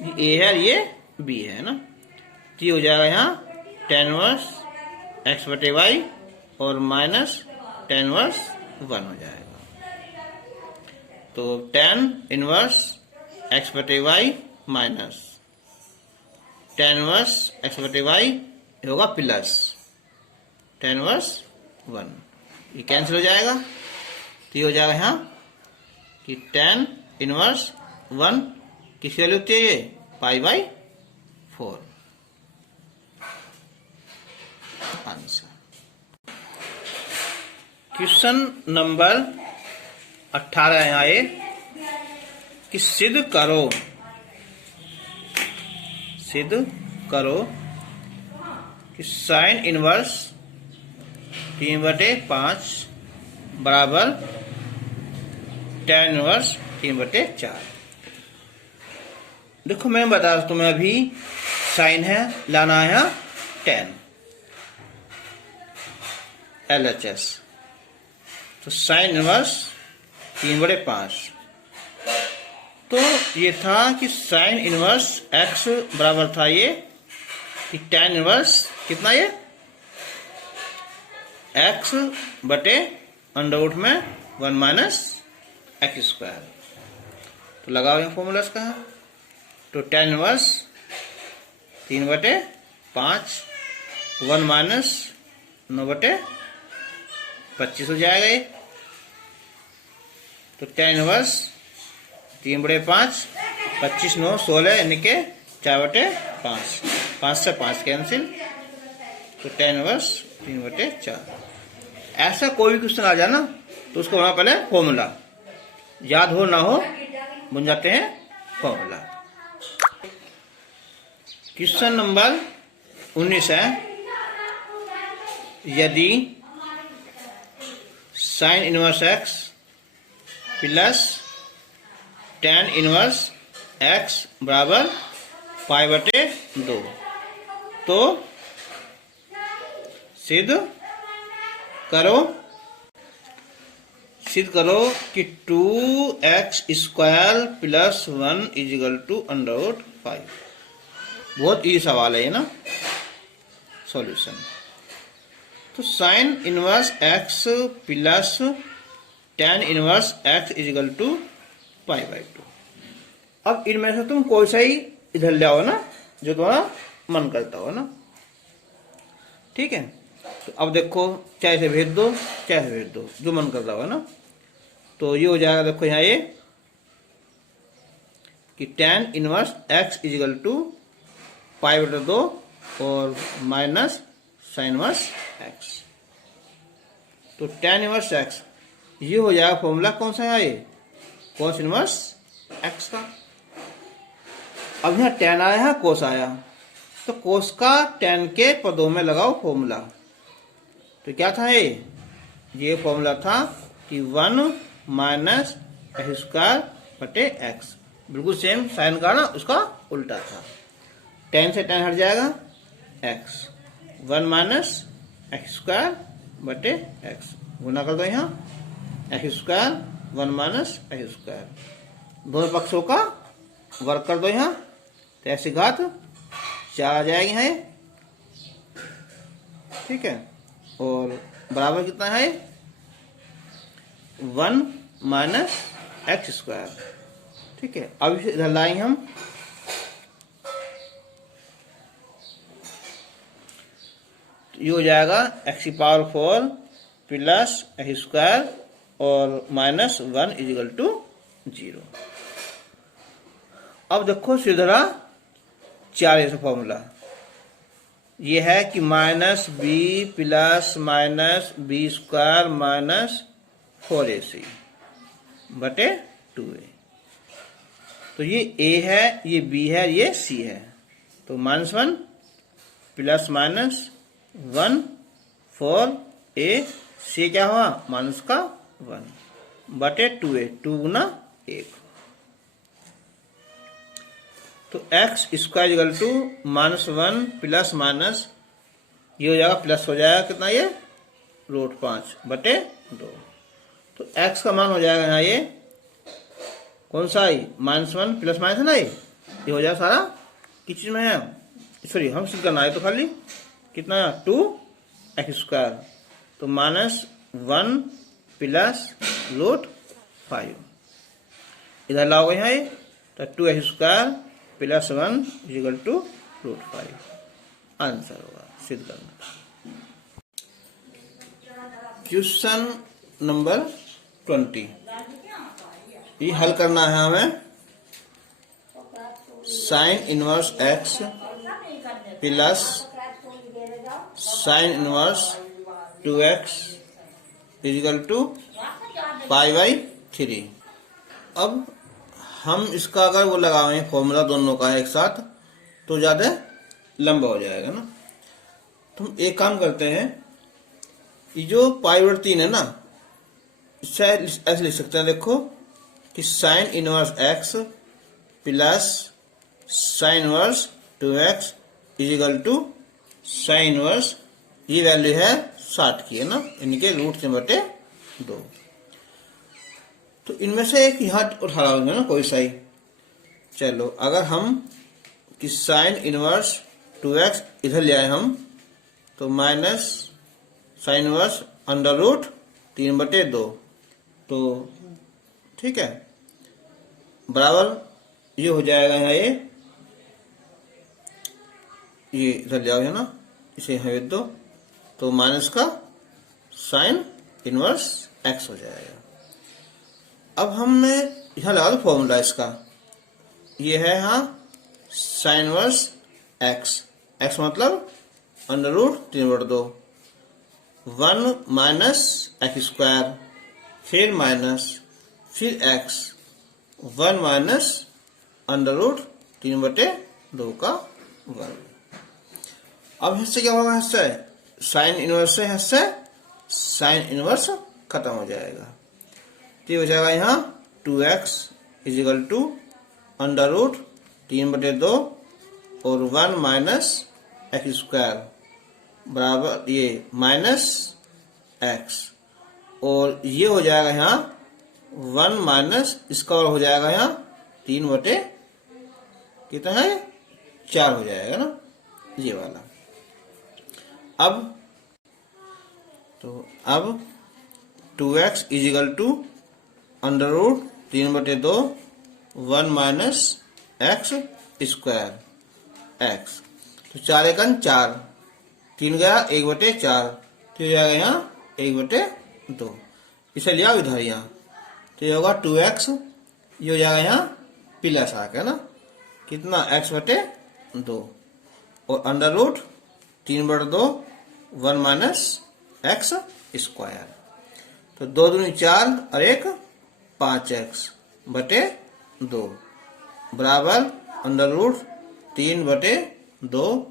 ये a है ये b है ना, तो ये हो जाएगा यहाँ tan इनवर्स x बटे वाई और माइनस tan इनवर्स 1 हो जाएगा, तो tan इनवर्स x बटे y minus tan inverse x बटे वाई होगा प्लस tan इनवर्स 1, ये कैंसिल हो जाएगा, तो ये हो जाएगा यहाँ कि tan इनवर्स 1 किसकी वैल्यू होती है, ये π/4 आंसर। क्वेश्चन नंबर 18 यहाँ ये कि सिद्ध करो कि साइन इनवर्स 3/5 बराबर tan इनवर्स 3/4। देखो मैं बता रहा तुम्हें अभी साइन है, लाना है 10 LHS। तो साइन इनवर्स 3/5। तो ये था कि साइन इनवर्स x बराबर था ये कि tan इनवर्स कितना ये x बटे अंडर रूट में 1 माइनस एक्स स्क्वायर। तो लगाओ यहाँ फॉर्मूला इसका। तो tan इनवर्स 3/5 1 माइनस 9/25 हो जाएगा ये। तो tan इनवर्स 3/5 25 9 16 यानी के 4/5 5 से 5 कैंसिल। तो tan इनवर्स 3/4। ऐसा कोई भी क्वेश्चन आ जाए ना तो उसको होना पहले फॉर्मूला, याद हो ना हो बन जाते हैं फॉर्मूला। क्वेश्चन नंबर 19 है, यदि sine inverse x plus tan inverse x बराबर π/2 तो सिद्ध करो कि 2x स्क्वायर प्लस 1 = √5। बहुत इजी सवाल है ये ना। सॉल्यूशन। तो sine inverse x plus tan inverse x = π/2। अब इनमें से तुम कोई सा ही इधर ले आओ ना जो तुम्हारा मन करता हो ना, ठीक है। तो अब देखो चाहे से भेज दो चाहे से भेज दो, जो मन करता हो ना। तो ये हो जाएगा, देखो यहाँ ये कि tan इनवर्स x = π/2 और माइनस साइन इनवर्स x। तो tan इनवर्स x ये हो जाएगा फॉर्मूला कौन सा है, ये cos इनवर्स x का। अब यहाँ tan आया है cos आया, तो cos का tan के पदों में लगाओ फॉर्मूला। तो क्या था ये फॉर्मूला था कि 1 माइनस एक्स स्क्वायर बटे एक्स, बिल्कुल सेम साइन का ना उसका उल्टा था। tan से tan हट जाएगा x, 1 माइनस एक्स स्क्वायर बटे एक्स, गुना कर दो यहाँ x square 1 minus x square, दोनों पक्षों का वर्ग कर दो यहाँ। तो ऐसी घात 4 आ जाएगी यहाँ, ठीक है। और बराबर कितना है 1 माइनस एक्स स्क्वायर, ठीक है। अब इसे इधर लाएंगे हम। ये हो जाएगा x⁴ प्लस एक्स स्क्वायर और माइनस 1 = 0। अब देखो सीधा 4 ऐसा फॉर्मूला ये है कि minus b plus minus b² minus 4ac बटे 2a। तो ये a है, ये b है, ये c है। तो -1 प्लस माइनस 1 4a, c क्या हुआ माइनस का 1 बटे 2a, 2 गुना 1। तो x² = -1 प्लस माइनस ये हो जाएगा प्लस हो जाएगा कितना ये √5 बटे 2। तो x का मान हो जाएगा यहाँ ये कौन सा है -1 प्लस माइनस है ना, ये हो जाएगा सारा किस चीज में है, सॉरी हम सिद्ध करना है। तो खाली कितना 2x², तो -1 प्लस √5 इधर लाओगे यहाँ ये, तो 2x² प्लस 1 = √5 आंसर होगा सिद्ध करना। क्वेश्चन नंबर 20 ये हल करना है हमें। Sine inverse x plus sine inverse 2x = π/3। अब हम इसका अगर वो लगाएं फॉर्मूला दोनों का एक साथ तो ज्यादा लंबा हो जाएगा ना। तो हम एक काम करते हैं, ये जो π/3 है ना इससे ऐसे लिख सकते हैं, देखो कि sine inverse x plus sine inverse 2x is equal to sine inverse, ये वैल्यू है 60 की, है ना, इनके रूट 3/2। तो इनमें से एक यहाँ उठा होगा ना कोई सा ही। चलो अगर हम कि साइन इनवर्स 2x इधर ले आए हम, तो minus sine inverse under root 3/2, तो ठीक है, बराबर ये हो जाएगा यहाँ, ये इधर ले आओ है ना, इसे यहाँ भेज दो, तो माइनस का साइन इनवर्स x हो जाएगा। अब हमने यहाँ लगा दो फॉर्मूला इसका, ये है यहाँ साइन इनवर्स x मतलब under root 3/2, 1 minus x square, फिर माइनस, फिर x, 1 माइनस अंडर रूट 3/2 का वर्ग। अब इससे क्या होगा, इससे साइन इनवर्स से साइन इनवर्स खत्म हो जाएगा, तो ये हो जाएगा यहाँ 2x is equal to under root 3/2 और 1 माइनस एक्स स्क्वायर बराबर ये माइनस x, और ये हो जाएगा यहाँ 1 माइनस इसका और हो जाएगा यहाँ 3/, कितना है 4 हो जाएगा ना, ये वाला। अब 2x is equal to under root 3/2 1 minus x square x, तो 4 एकन 4, 3 गया 1/4, तो ये जाएगा यहाँ 1/2, इसे लिया इधर यहाँ, तो ये होगा 2x, ये हो जाएगा यहाँ प्लस आकर ना, कितना x/2 और under root 3/2 1 minus x square, तो 2 दूनी 4 और 1 5x/2 बराबर अंडर रूट 3/2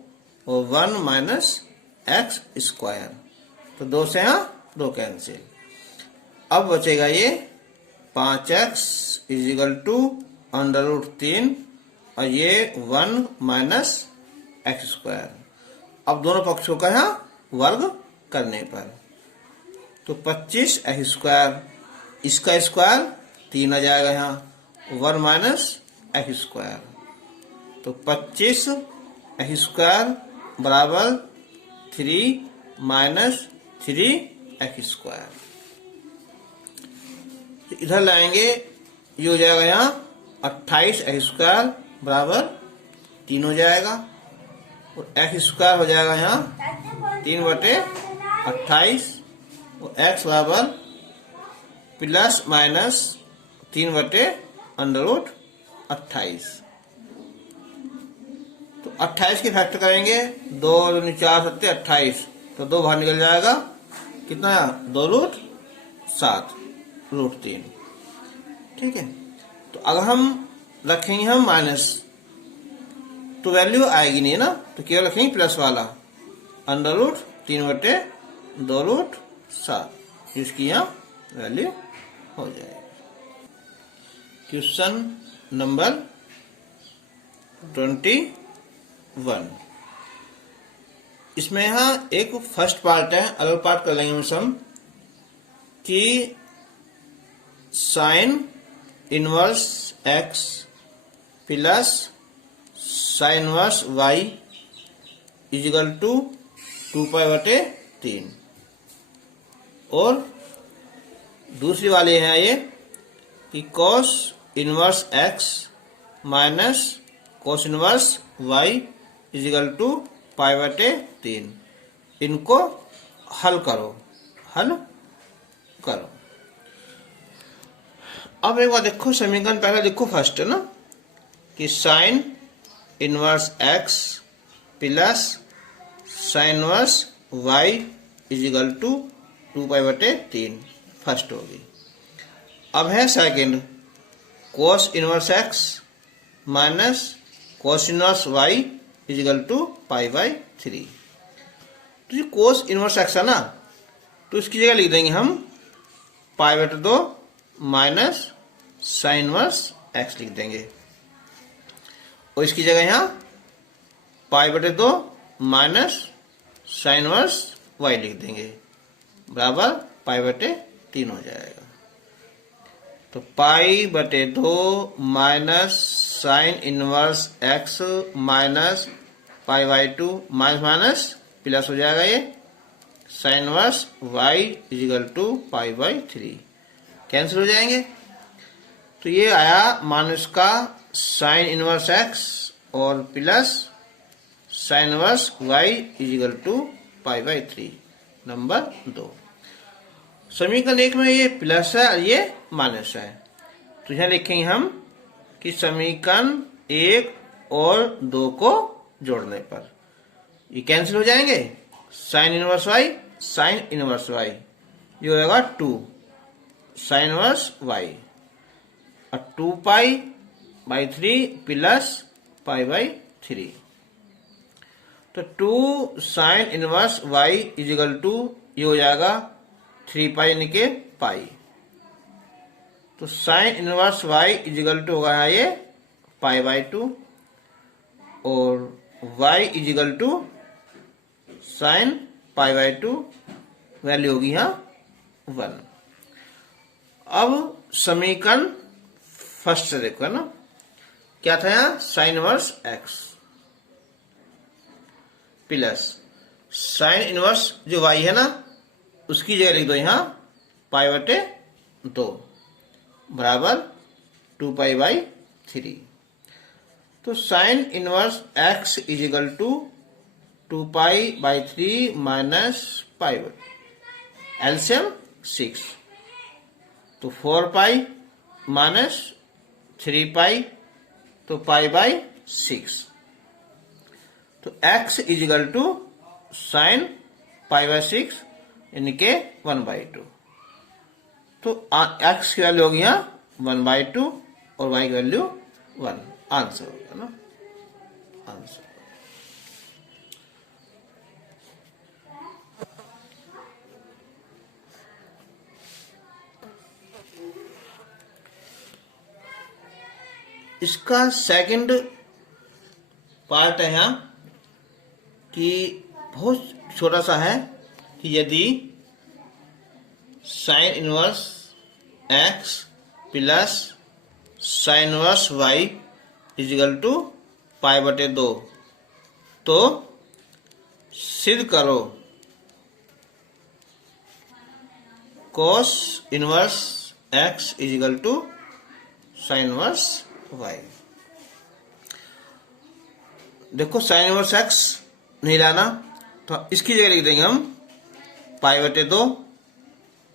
और 1 माइनस एक्स स्क्वायर, तो 2 से यहाँ 2 कैंसिल। अब बचेगा ये 5x is equal to under root 3 और ये 1 माइनस एक्स स्क्वायर। अब दोनों पक्षों का यहाँ वर्ग करने पर, तो 25 एक्स स्क्वायर, इसका स्क्वायर 3 आ जाएगा यहाँ, 1 माइनस एक्स स्क्वायर, तो 25 एक्स स्क्वायर बराबर 3 माइनस 3 एक्स स्क्वायर। इधर लाएंगे, ये हो जाएगा यहाँ 28 एक्स स्क्वायर बराबर 3 हो जाएगा, और एक्स स्क्वायर हो जाएगा यहाँ 3/28 और x बराबर प्लस माइनस 3/√28। तो 28 की फैक्टर करेंगे, 2 दूनी 4 7 28, तो 2 बाहर निकल जाएगा, कितना 2√7√3, ठीक है। तो अगर हम रखेंगे हम माइनस, तो वैल्यू आएगी नहीं है ना, तो केवल रखेंगे प्लस वाला, अंडर रूट 3/2√7, इसकी यहाँ वैल्यू हो जाएगी। क्वेश्चन नंबर 21, इसमें यहाँ एक फर्स्ट पार्ट है, अलग पार्ट कर लेंगे हम सम, कि sine inverse x plus sine inverse y is equal to 2π/3, और दूसरी वाली है ये कि cos inverse x minus cos inverse y is equal to π/3। इनको हल करो। अब एक बार देखो, समीकरण पहले लिखो फर्स्ट है ना, कि sine inverse x plus sine inverse y is equal to 2π/3 first होगी। अब है second, cos inverse x minus cos inverse y is equal to π/3। तो ये cos इनवर्स x है ना, तो इसकी जगह लिख देंगे हम π/2 माइनस साइन इनवर्स x लिख देंगे। और इसकी जगह यहाँ पाई बटे 2 माइनस साइन इनवर्स वाई लिख देंगे, बराबर पाई बटे 3 हो जाएगा। तो पाई बटे 2 minus sine inverse x minus pi by 2 minus minus plus हो जाएगा, ये sine inverse y equal to pi by 3 cancel हो जाएंगे। तो ये आया मान इसका साइन इनवर्स एक्स और plus sine inverse y equal to pi by 3 number 2। समीकरण 1 में ये प्लस है और ये माइनस है, तो यहां लिखेंगे हम कि समीकरण 1 और 2 को जोड़ने पर ये कैंसिल हो जाएंगे। Sine inverse y sine inverse y ये हो जाएगा 2 साइन इनवर्स वाई और 2 pi by 3 plus pi by 3। तो 2 sine inverse y equal to ये हो जाएगा 3 पाई यानी के पाई। तो sine inverse y equal to होगा ये पाई बाई 2 और y is equal to sine pi by 2 value होगी यहाँ 1। अब समीकरण फर्स्ट से देखो, है ना, क्या था यहाँ sine inverse x plus sine inverse जो y है ना उसकी जगह लिख दो यहाँ पाई बटे 2 बराबर 2 पाई बाई 3। तो sine inverse x is equal to 2 pi by 3 minus pi बटे एलसीएम 6, तो 4 पाई माइनस 3 पाई तो पाई बाई 6। तो x is equal to sine pi by 6 यानी के 1/2। तो x की वैल्यू होगी यहाँ 1/2 और y की वैल्यू 1। आंसर होगा ना, आंसर। इसका सेकंड पार्ट है यहाँ कि बहुत छोटा सा है कि यदि sine inverse x plus sine inverse y is equal to pi बटे 2, तो सिद्ध करो cos inverse x is equal to sine inverse y। देखो साइन इनवर्स x नहीं लाना तो इसकी जगह लिख देंगे हम पाई बटे 2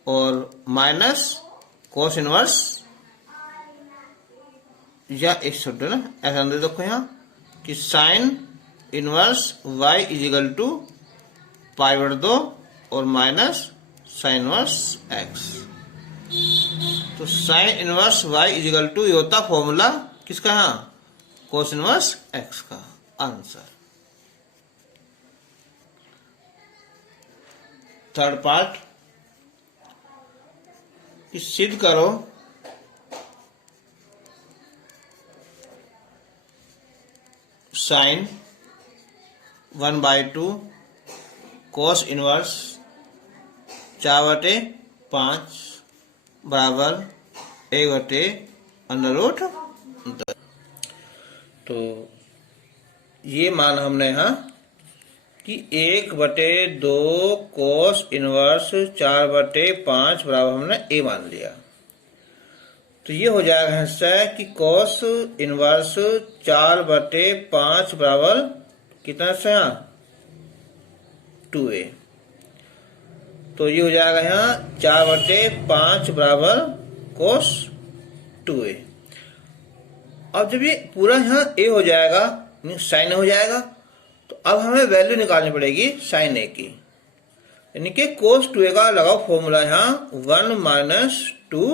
और माइनस कोस इनवर्स या एक शब्द ना ऐसा अंदर देखो यहाँ कि sign inverse y is equal to pi बटे 2 और माइनस साइन इनवर्स x। तो sine inverse y is equal to ये होता फॉर्मूला किसका यहाँ कोस इनवर्स x का। आंसर। थर्ड पार्ट कि सिद्ध करो साइन 1/2 कोस इनवर्स 4/5 बराबर 1/√10। तो ये मान हमने यहाँ कि 1/2 कोस इनवर्स 4/5 बराबर हमने a मान लिया। तो ये हो जाएगा हिस्सा कि कोस इनवर्स 4/5 बराबर कितना से यहाँ 2a। तो ये हो जाएगा यहाँ 4/5 बराबर कोस 2a। अब जब ये पूरा यहाँ a हो जाएगा साइन हो जाएगा तो अब हमें वैल्यू निकालनी पड़ेगी साइन a की, यानी कि कोस 2a का लगाओ फॉर्मूला यहाँ 1 माइनस 2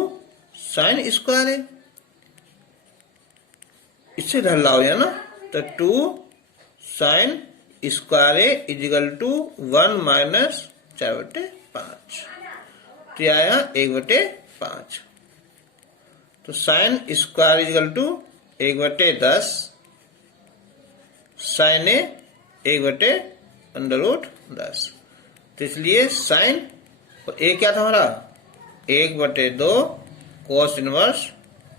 साइन स्क्वायर है, इससे ढल लाओ है ना। तो 2 साइन स्क्वायर है इजिकल टू 1 माइनस 4/5, तो यह आया 1/5। तो sine square is equal to 1/10 sine A 1/√10। तो इसलिए साइन और ए क्या था हमारा 1/2 cos inverse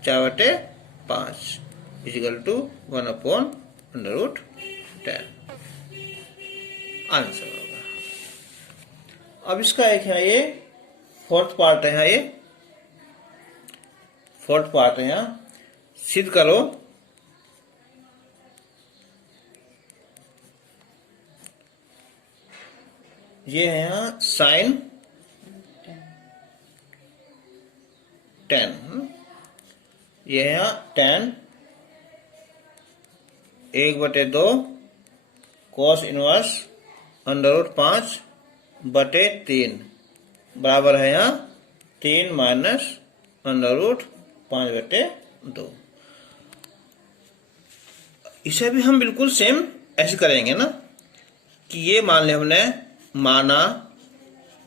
4/5 equal to 1/√10 answer होगा। अब इसका एक है ये फोर्थ पार्ट है, ये फोर्थ पार्ट है, यहाँ सिद्ध करो ये है यहाँ साइन 10, ये है यहाँ 10 1/2 cos इनवर्स √5/3 बराबर है यहाँ 3 माइनस √5/2। इसे भी हम बिल्कुल सेम ऐसे करेंगे ना कि ये मान लिया हमने, माना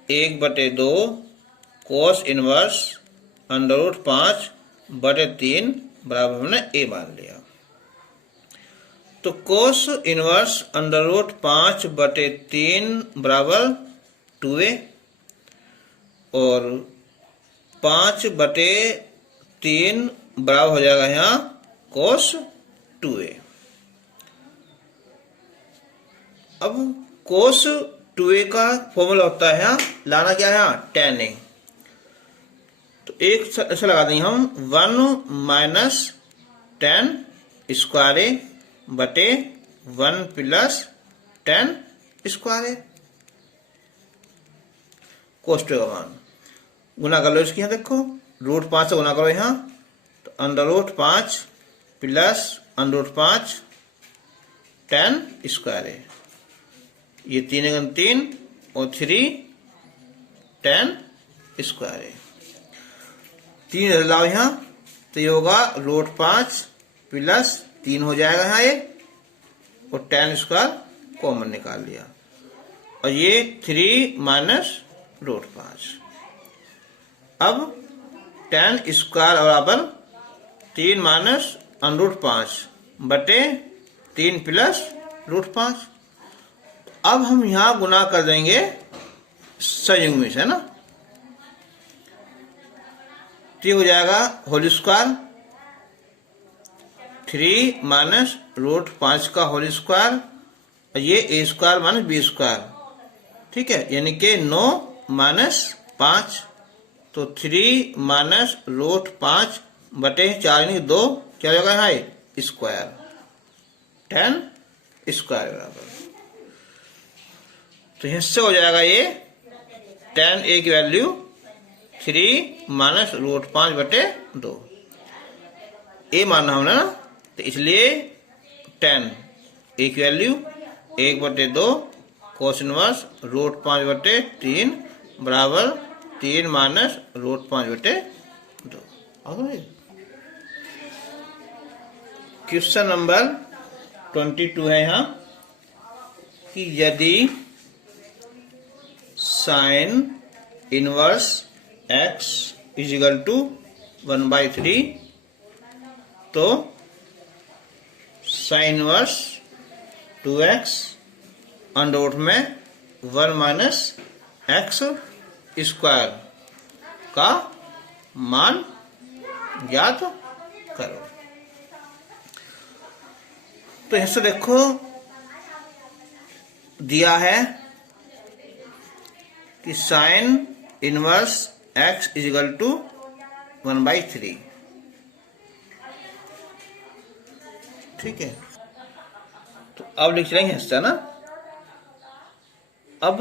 1/2 cos इनवर्स √5/3 बराबर हमने ए मान लिया। तो cos इनवर्स √5/3 बराबर 2a और 5/3 बराबर हो जाएगा यहाँ cos 2a। अब cos 2a का फॉर्मूला होता है यहाँ, लाना क्या है यहाँ tan a। तो एक ऐसा लगा देंगे हम 1 माइनस tan स्क्वायर ए बटे 1 प्लस tan स्क्वायर ए cos 2a का मान गुना कर लो इसकी, यहाँ देखो √5 से गुना करो यहाँ, तो √5 प्लस √5 tan स्क्वायर ए, ये 3 × 3 और 3 tan स्क्वायर ए, 3 लाओ यहाँ तो ये होगा √5 प्लस 3 हो जाएगा यहाँ ये, और tan स्क्वायर कॉमन निकाल लिया, और ये 3 माइनस √5। अब tan स्क्वायर बराबर 3 माइनस √5 बटे 3 प्लस √5। अब हम यहां गुना कर देंगे संयुग्म में से ना, तो हो जाएगा होल स्क्वायर 3 माइनस √5 का होल स्क्वायर, और ये a square minus b square, ठीक है, यानी कि 9 माइनस 5, तो 3 माइनस √5 बटे 4 यानी 2 क्या हो जाएगा यहाँ स्क्वायर tan स्क्वायर बराबर, तो इससे हो जाएगा ये tan a की वैल्यू 3 माइनस √5/2 a मानना हमने ना, तो इसलिए tan a की वैल्यू 1/2 cos इनवर्स √5/3 बराबर 3 माइनस √5/2। क्वेश्चन नंबर 22 है यहाँ कि यदि sine inverse x is equal to 1/3 तो साइन इनवर्स 2x अंडर में 1 माइनस x स्क्वायर का मान ज्ञात करो। तो ऐसे देखो दिया है कि sine inverse x is equal to 1/3, ठीक है। तो अब लिख लेंगे हिस्सा ना, अब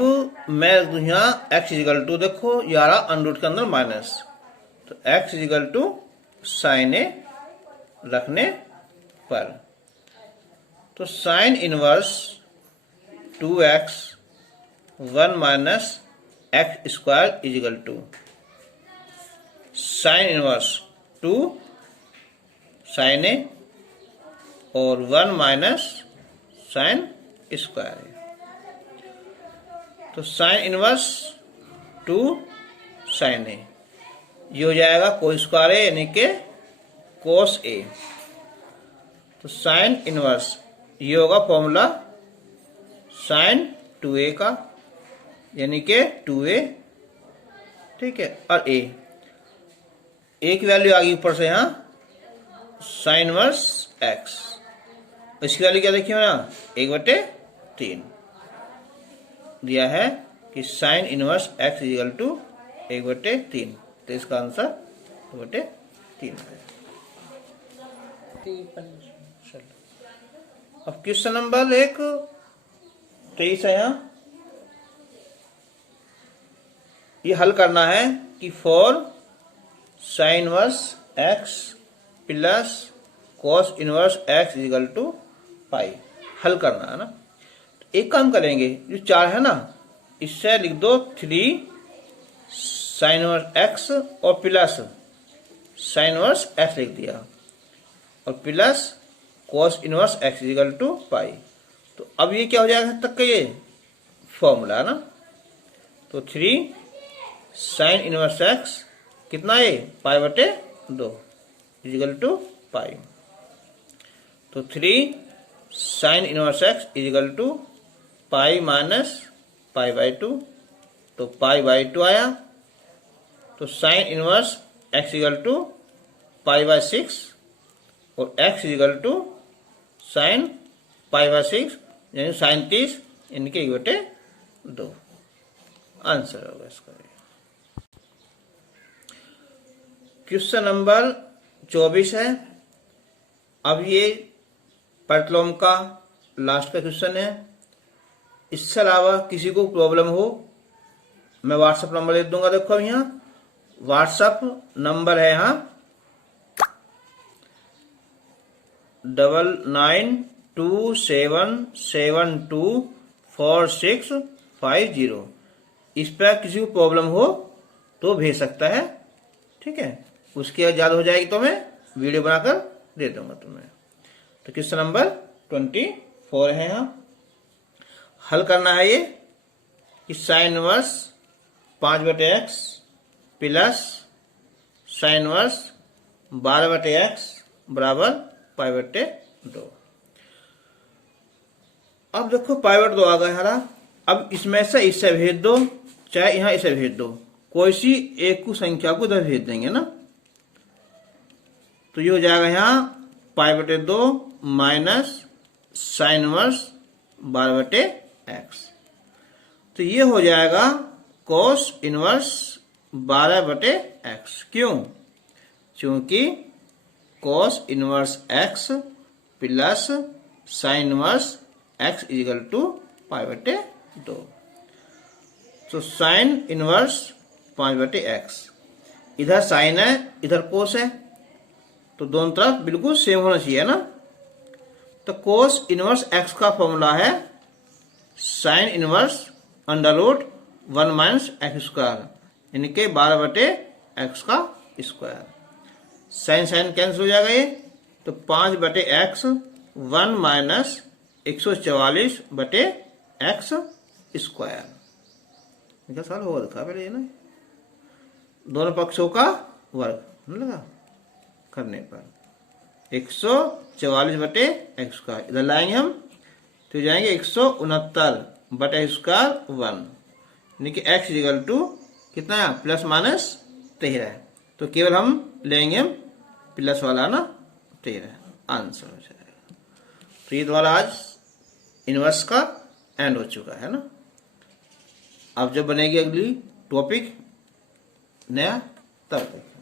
मैं यहाँ x इजिकल टू देखो यारा अंडर के अंदर माइनस, तो x is equal to sine A रखने पर, तो sine inverse 2x 1 minus x square is equal to sine inverse 2 sine A और 1 माइनस साइन स्क्वायर है, तो साइन इनवर्स 2 साइन ए ये हो जाएगा कोस स्क्वायर है यानी कि कोस ए, तो साइन इनवर्स ये होगा फॉर्मूला साइन 2a का, यानी कि 2a, ठीक है। और a की वैल्यू आ गई ऊपर से यहाँ साइन इनवर्स x, इसकी वैल्यू क्या देखिए ना 1/3 दिया है कि sine inverse x equal to 1/3, तो इसका आंसर 1/3 है। अब क्वेश्चन नंबर 23 है यहाँ, ये हल करना है कि four sine inverse x plus cos inverse x equal to pi, हल करना है ना। तो एक काम करेंगे, जो 4 है ना इससे लिख दो 3 साइन इनवर्स x और प्लस साइन इनवर्स x लिख दिया, और plus cos inverse x equal to pi. तो अब ये क्या हो जाएगा तक का, ये फॉर्मूला है ना। तो 3 साइन इनवर्स x कितना है π/2 इक्वल टू पाई। तो 3 sine inverse x equal to pi minus π/2, तो π/2 आया। तो sine inverse x equal to π/6 और x इक्वल टू साइन π/6 यानी साइन 30, इनके 1/2 आंसर होगा इसका। क्वेश्चन नंबर 24 है। अब ये पार्टलोम का लास्ट का क्वेश्चन है। इससे अलावा किसी को प्रॉब्लम हो, मैं व्हाट्सएप नंबर दे दूंगा। देखो अब यहाँ व्हाट्सएप नंबर है यहाँ 9927724650। इस पर किसी को प्रॉब्लम हो तो भेज सकता है, ठीक है। उसकी याद हो जाएगी तो मैं वीडियो बनाकर दे दूंगा तुम्हें। तो क्वेश्चन नंबर 24 है यहाँ, हल करना है ये कि sine inverse 5/x plus sine inverse 12/x बराबर π/2। अब देखो π/2 आ गया हमारा। अब इसमें से इससे भेज दो, चाहे यहाँ इसे भेज दो, कोई सी एक को संख्या को इधर भेज देंगे ना। तो ये हो जाएगा यहाँ π/2 माइनस साइन इनवर्स 12/x। तो ये हो जाएगा cos इनवर्स 12/x। क्यों? क्योंकि cos inverse x plus sine inverse x equal to π/2। तो साइन इनवर्स 5/x, इधर साइन है इधर कोस है, तो दोनों तरफ बिल्कुल सेम होना चाहिए ना। तो कोस इनवर्स x का फॉर्मूला है साइन इनवर्स √1 माइनस x², यानी कि 12/x का स्क्वायर। साइन साइन कैंसिल हो जाएगा ये, तो 5/x 1 माइनस 144/x²। सवाल होगा दिखा पहले ये ना, दोनों पक्षों का वर्ग लगा करने पर 144/x²। इधर लाएंगे हम तो जाएंगे 169/x², यानी कि x इक्वल टू कितना है प्लस माइनस 13। तो केवल हम लेंगे हम प्लस वाला ना 13, आंसर हो जाएगा। तो ये द्वारा आज इनवर्स का एंड हो चुका है ना। अब जब बनेगी अगली टॉपिक नया तब तक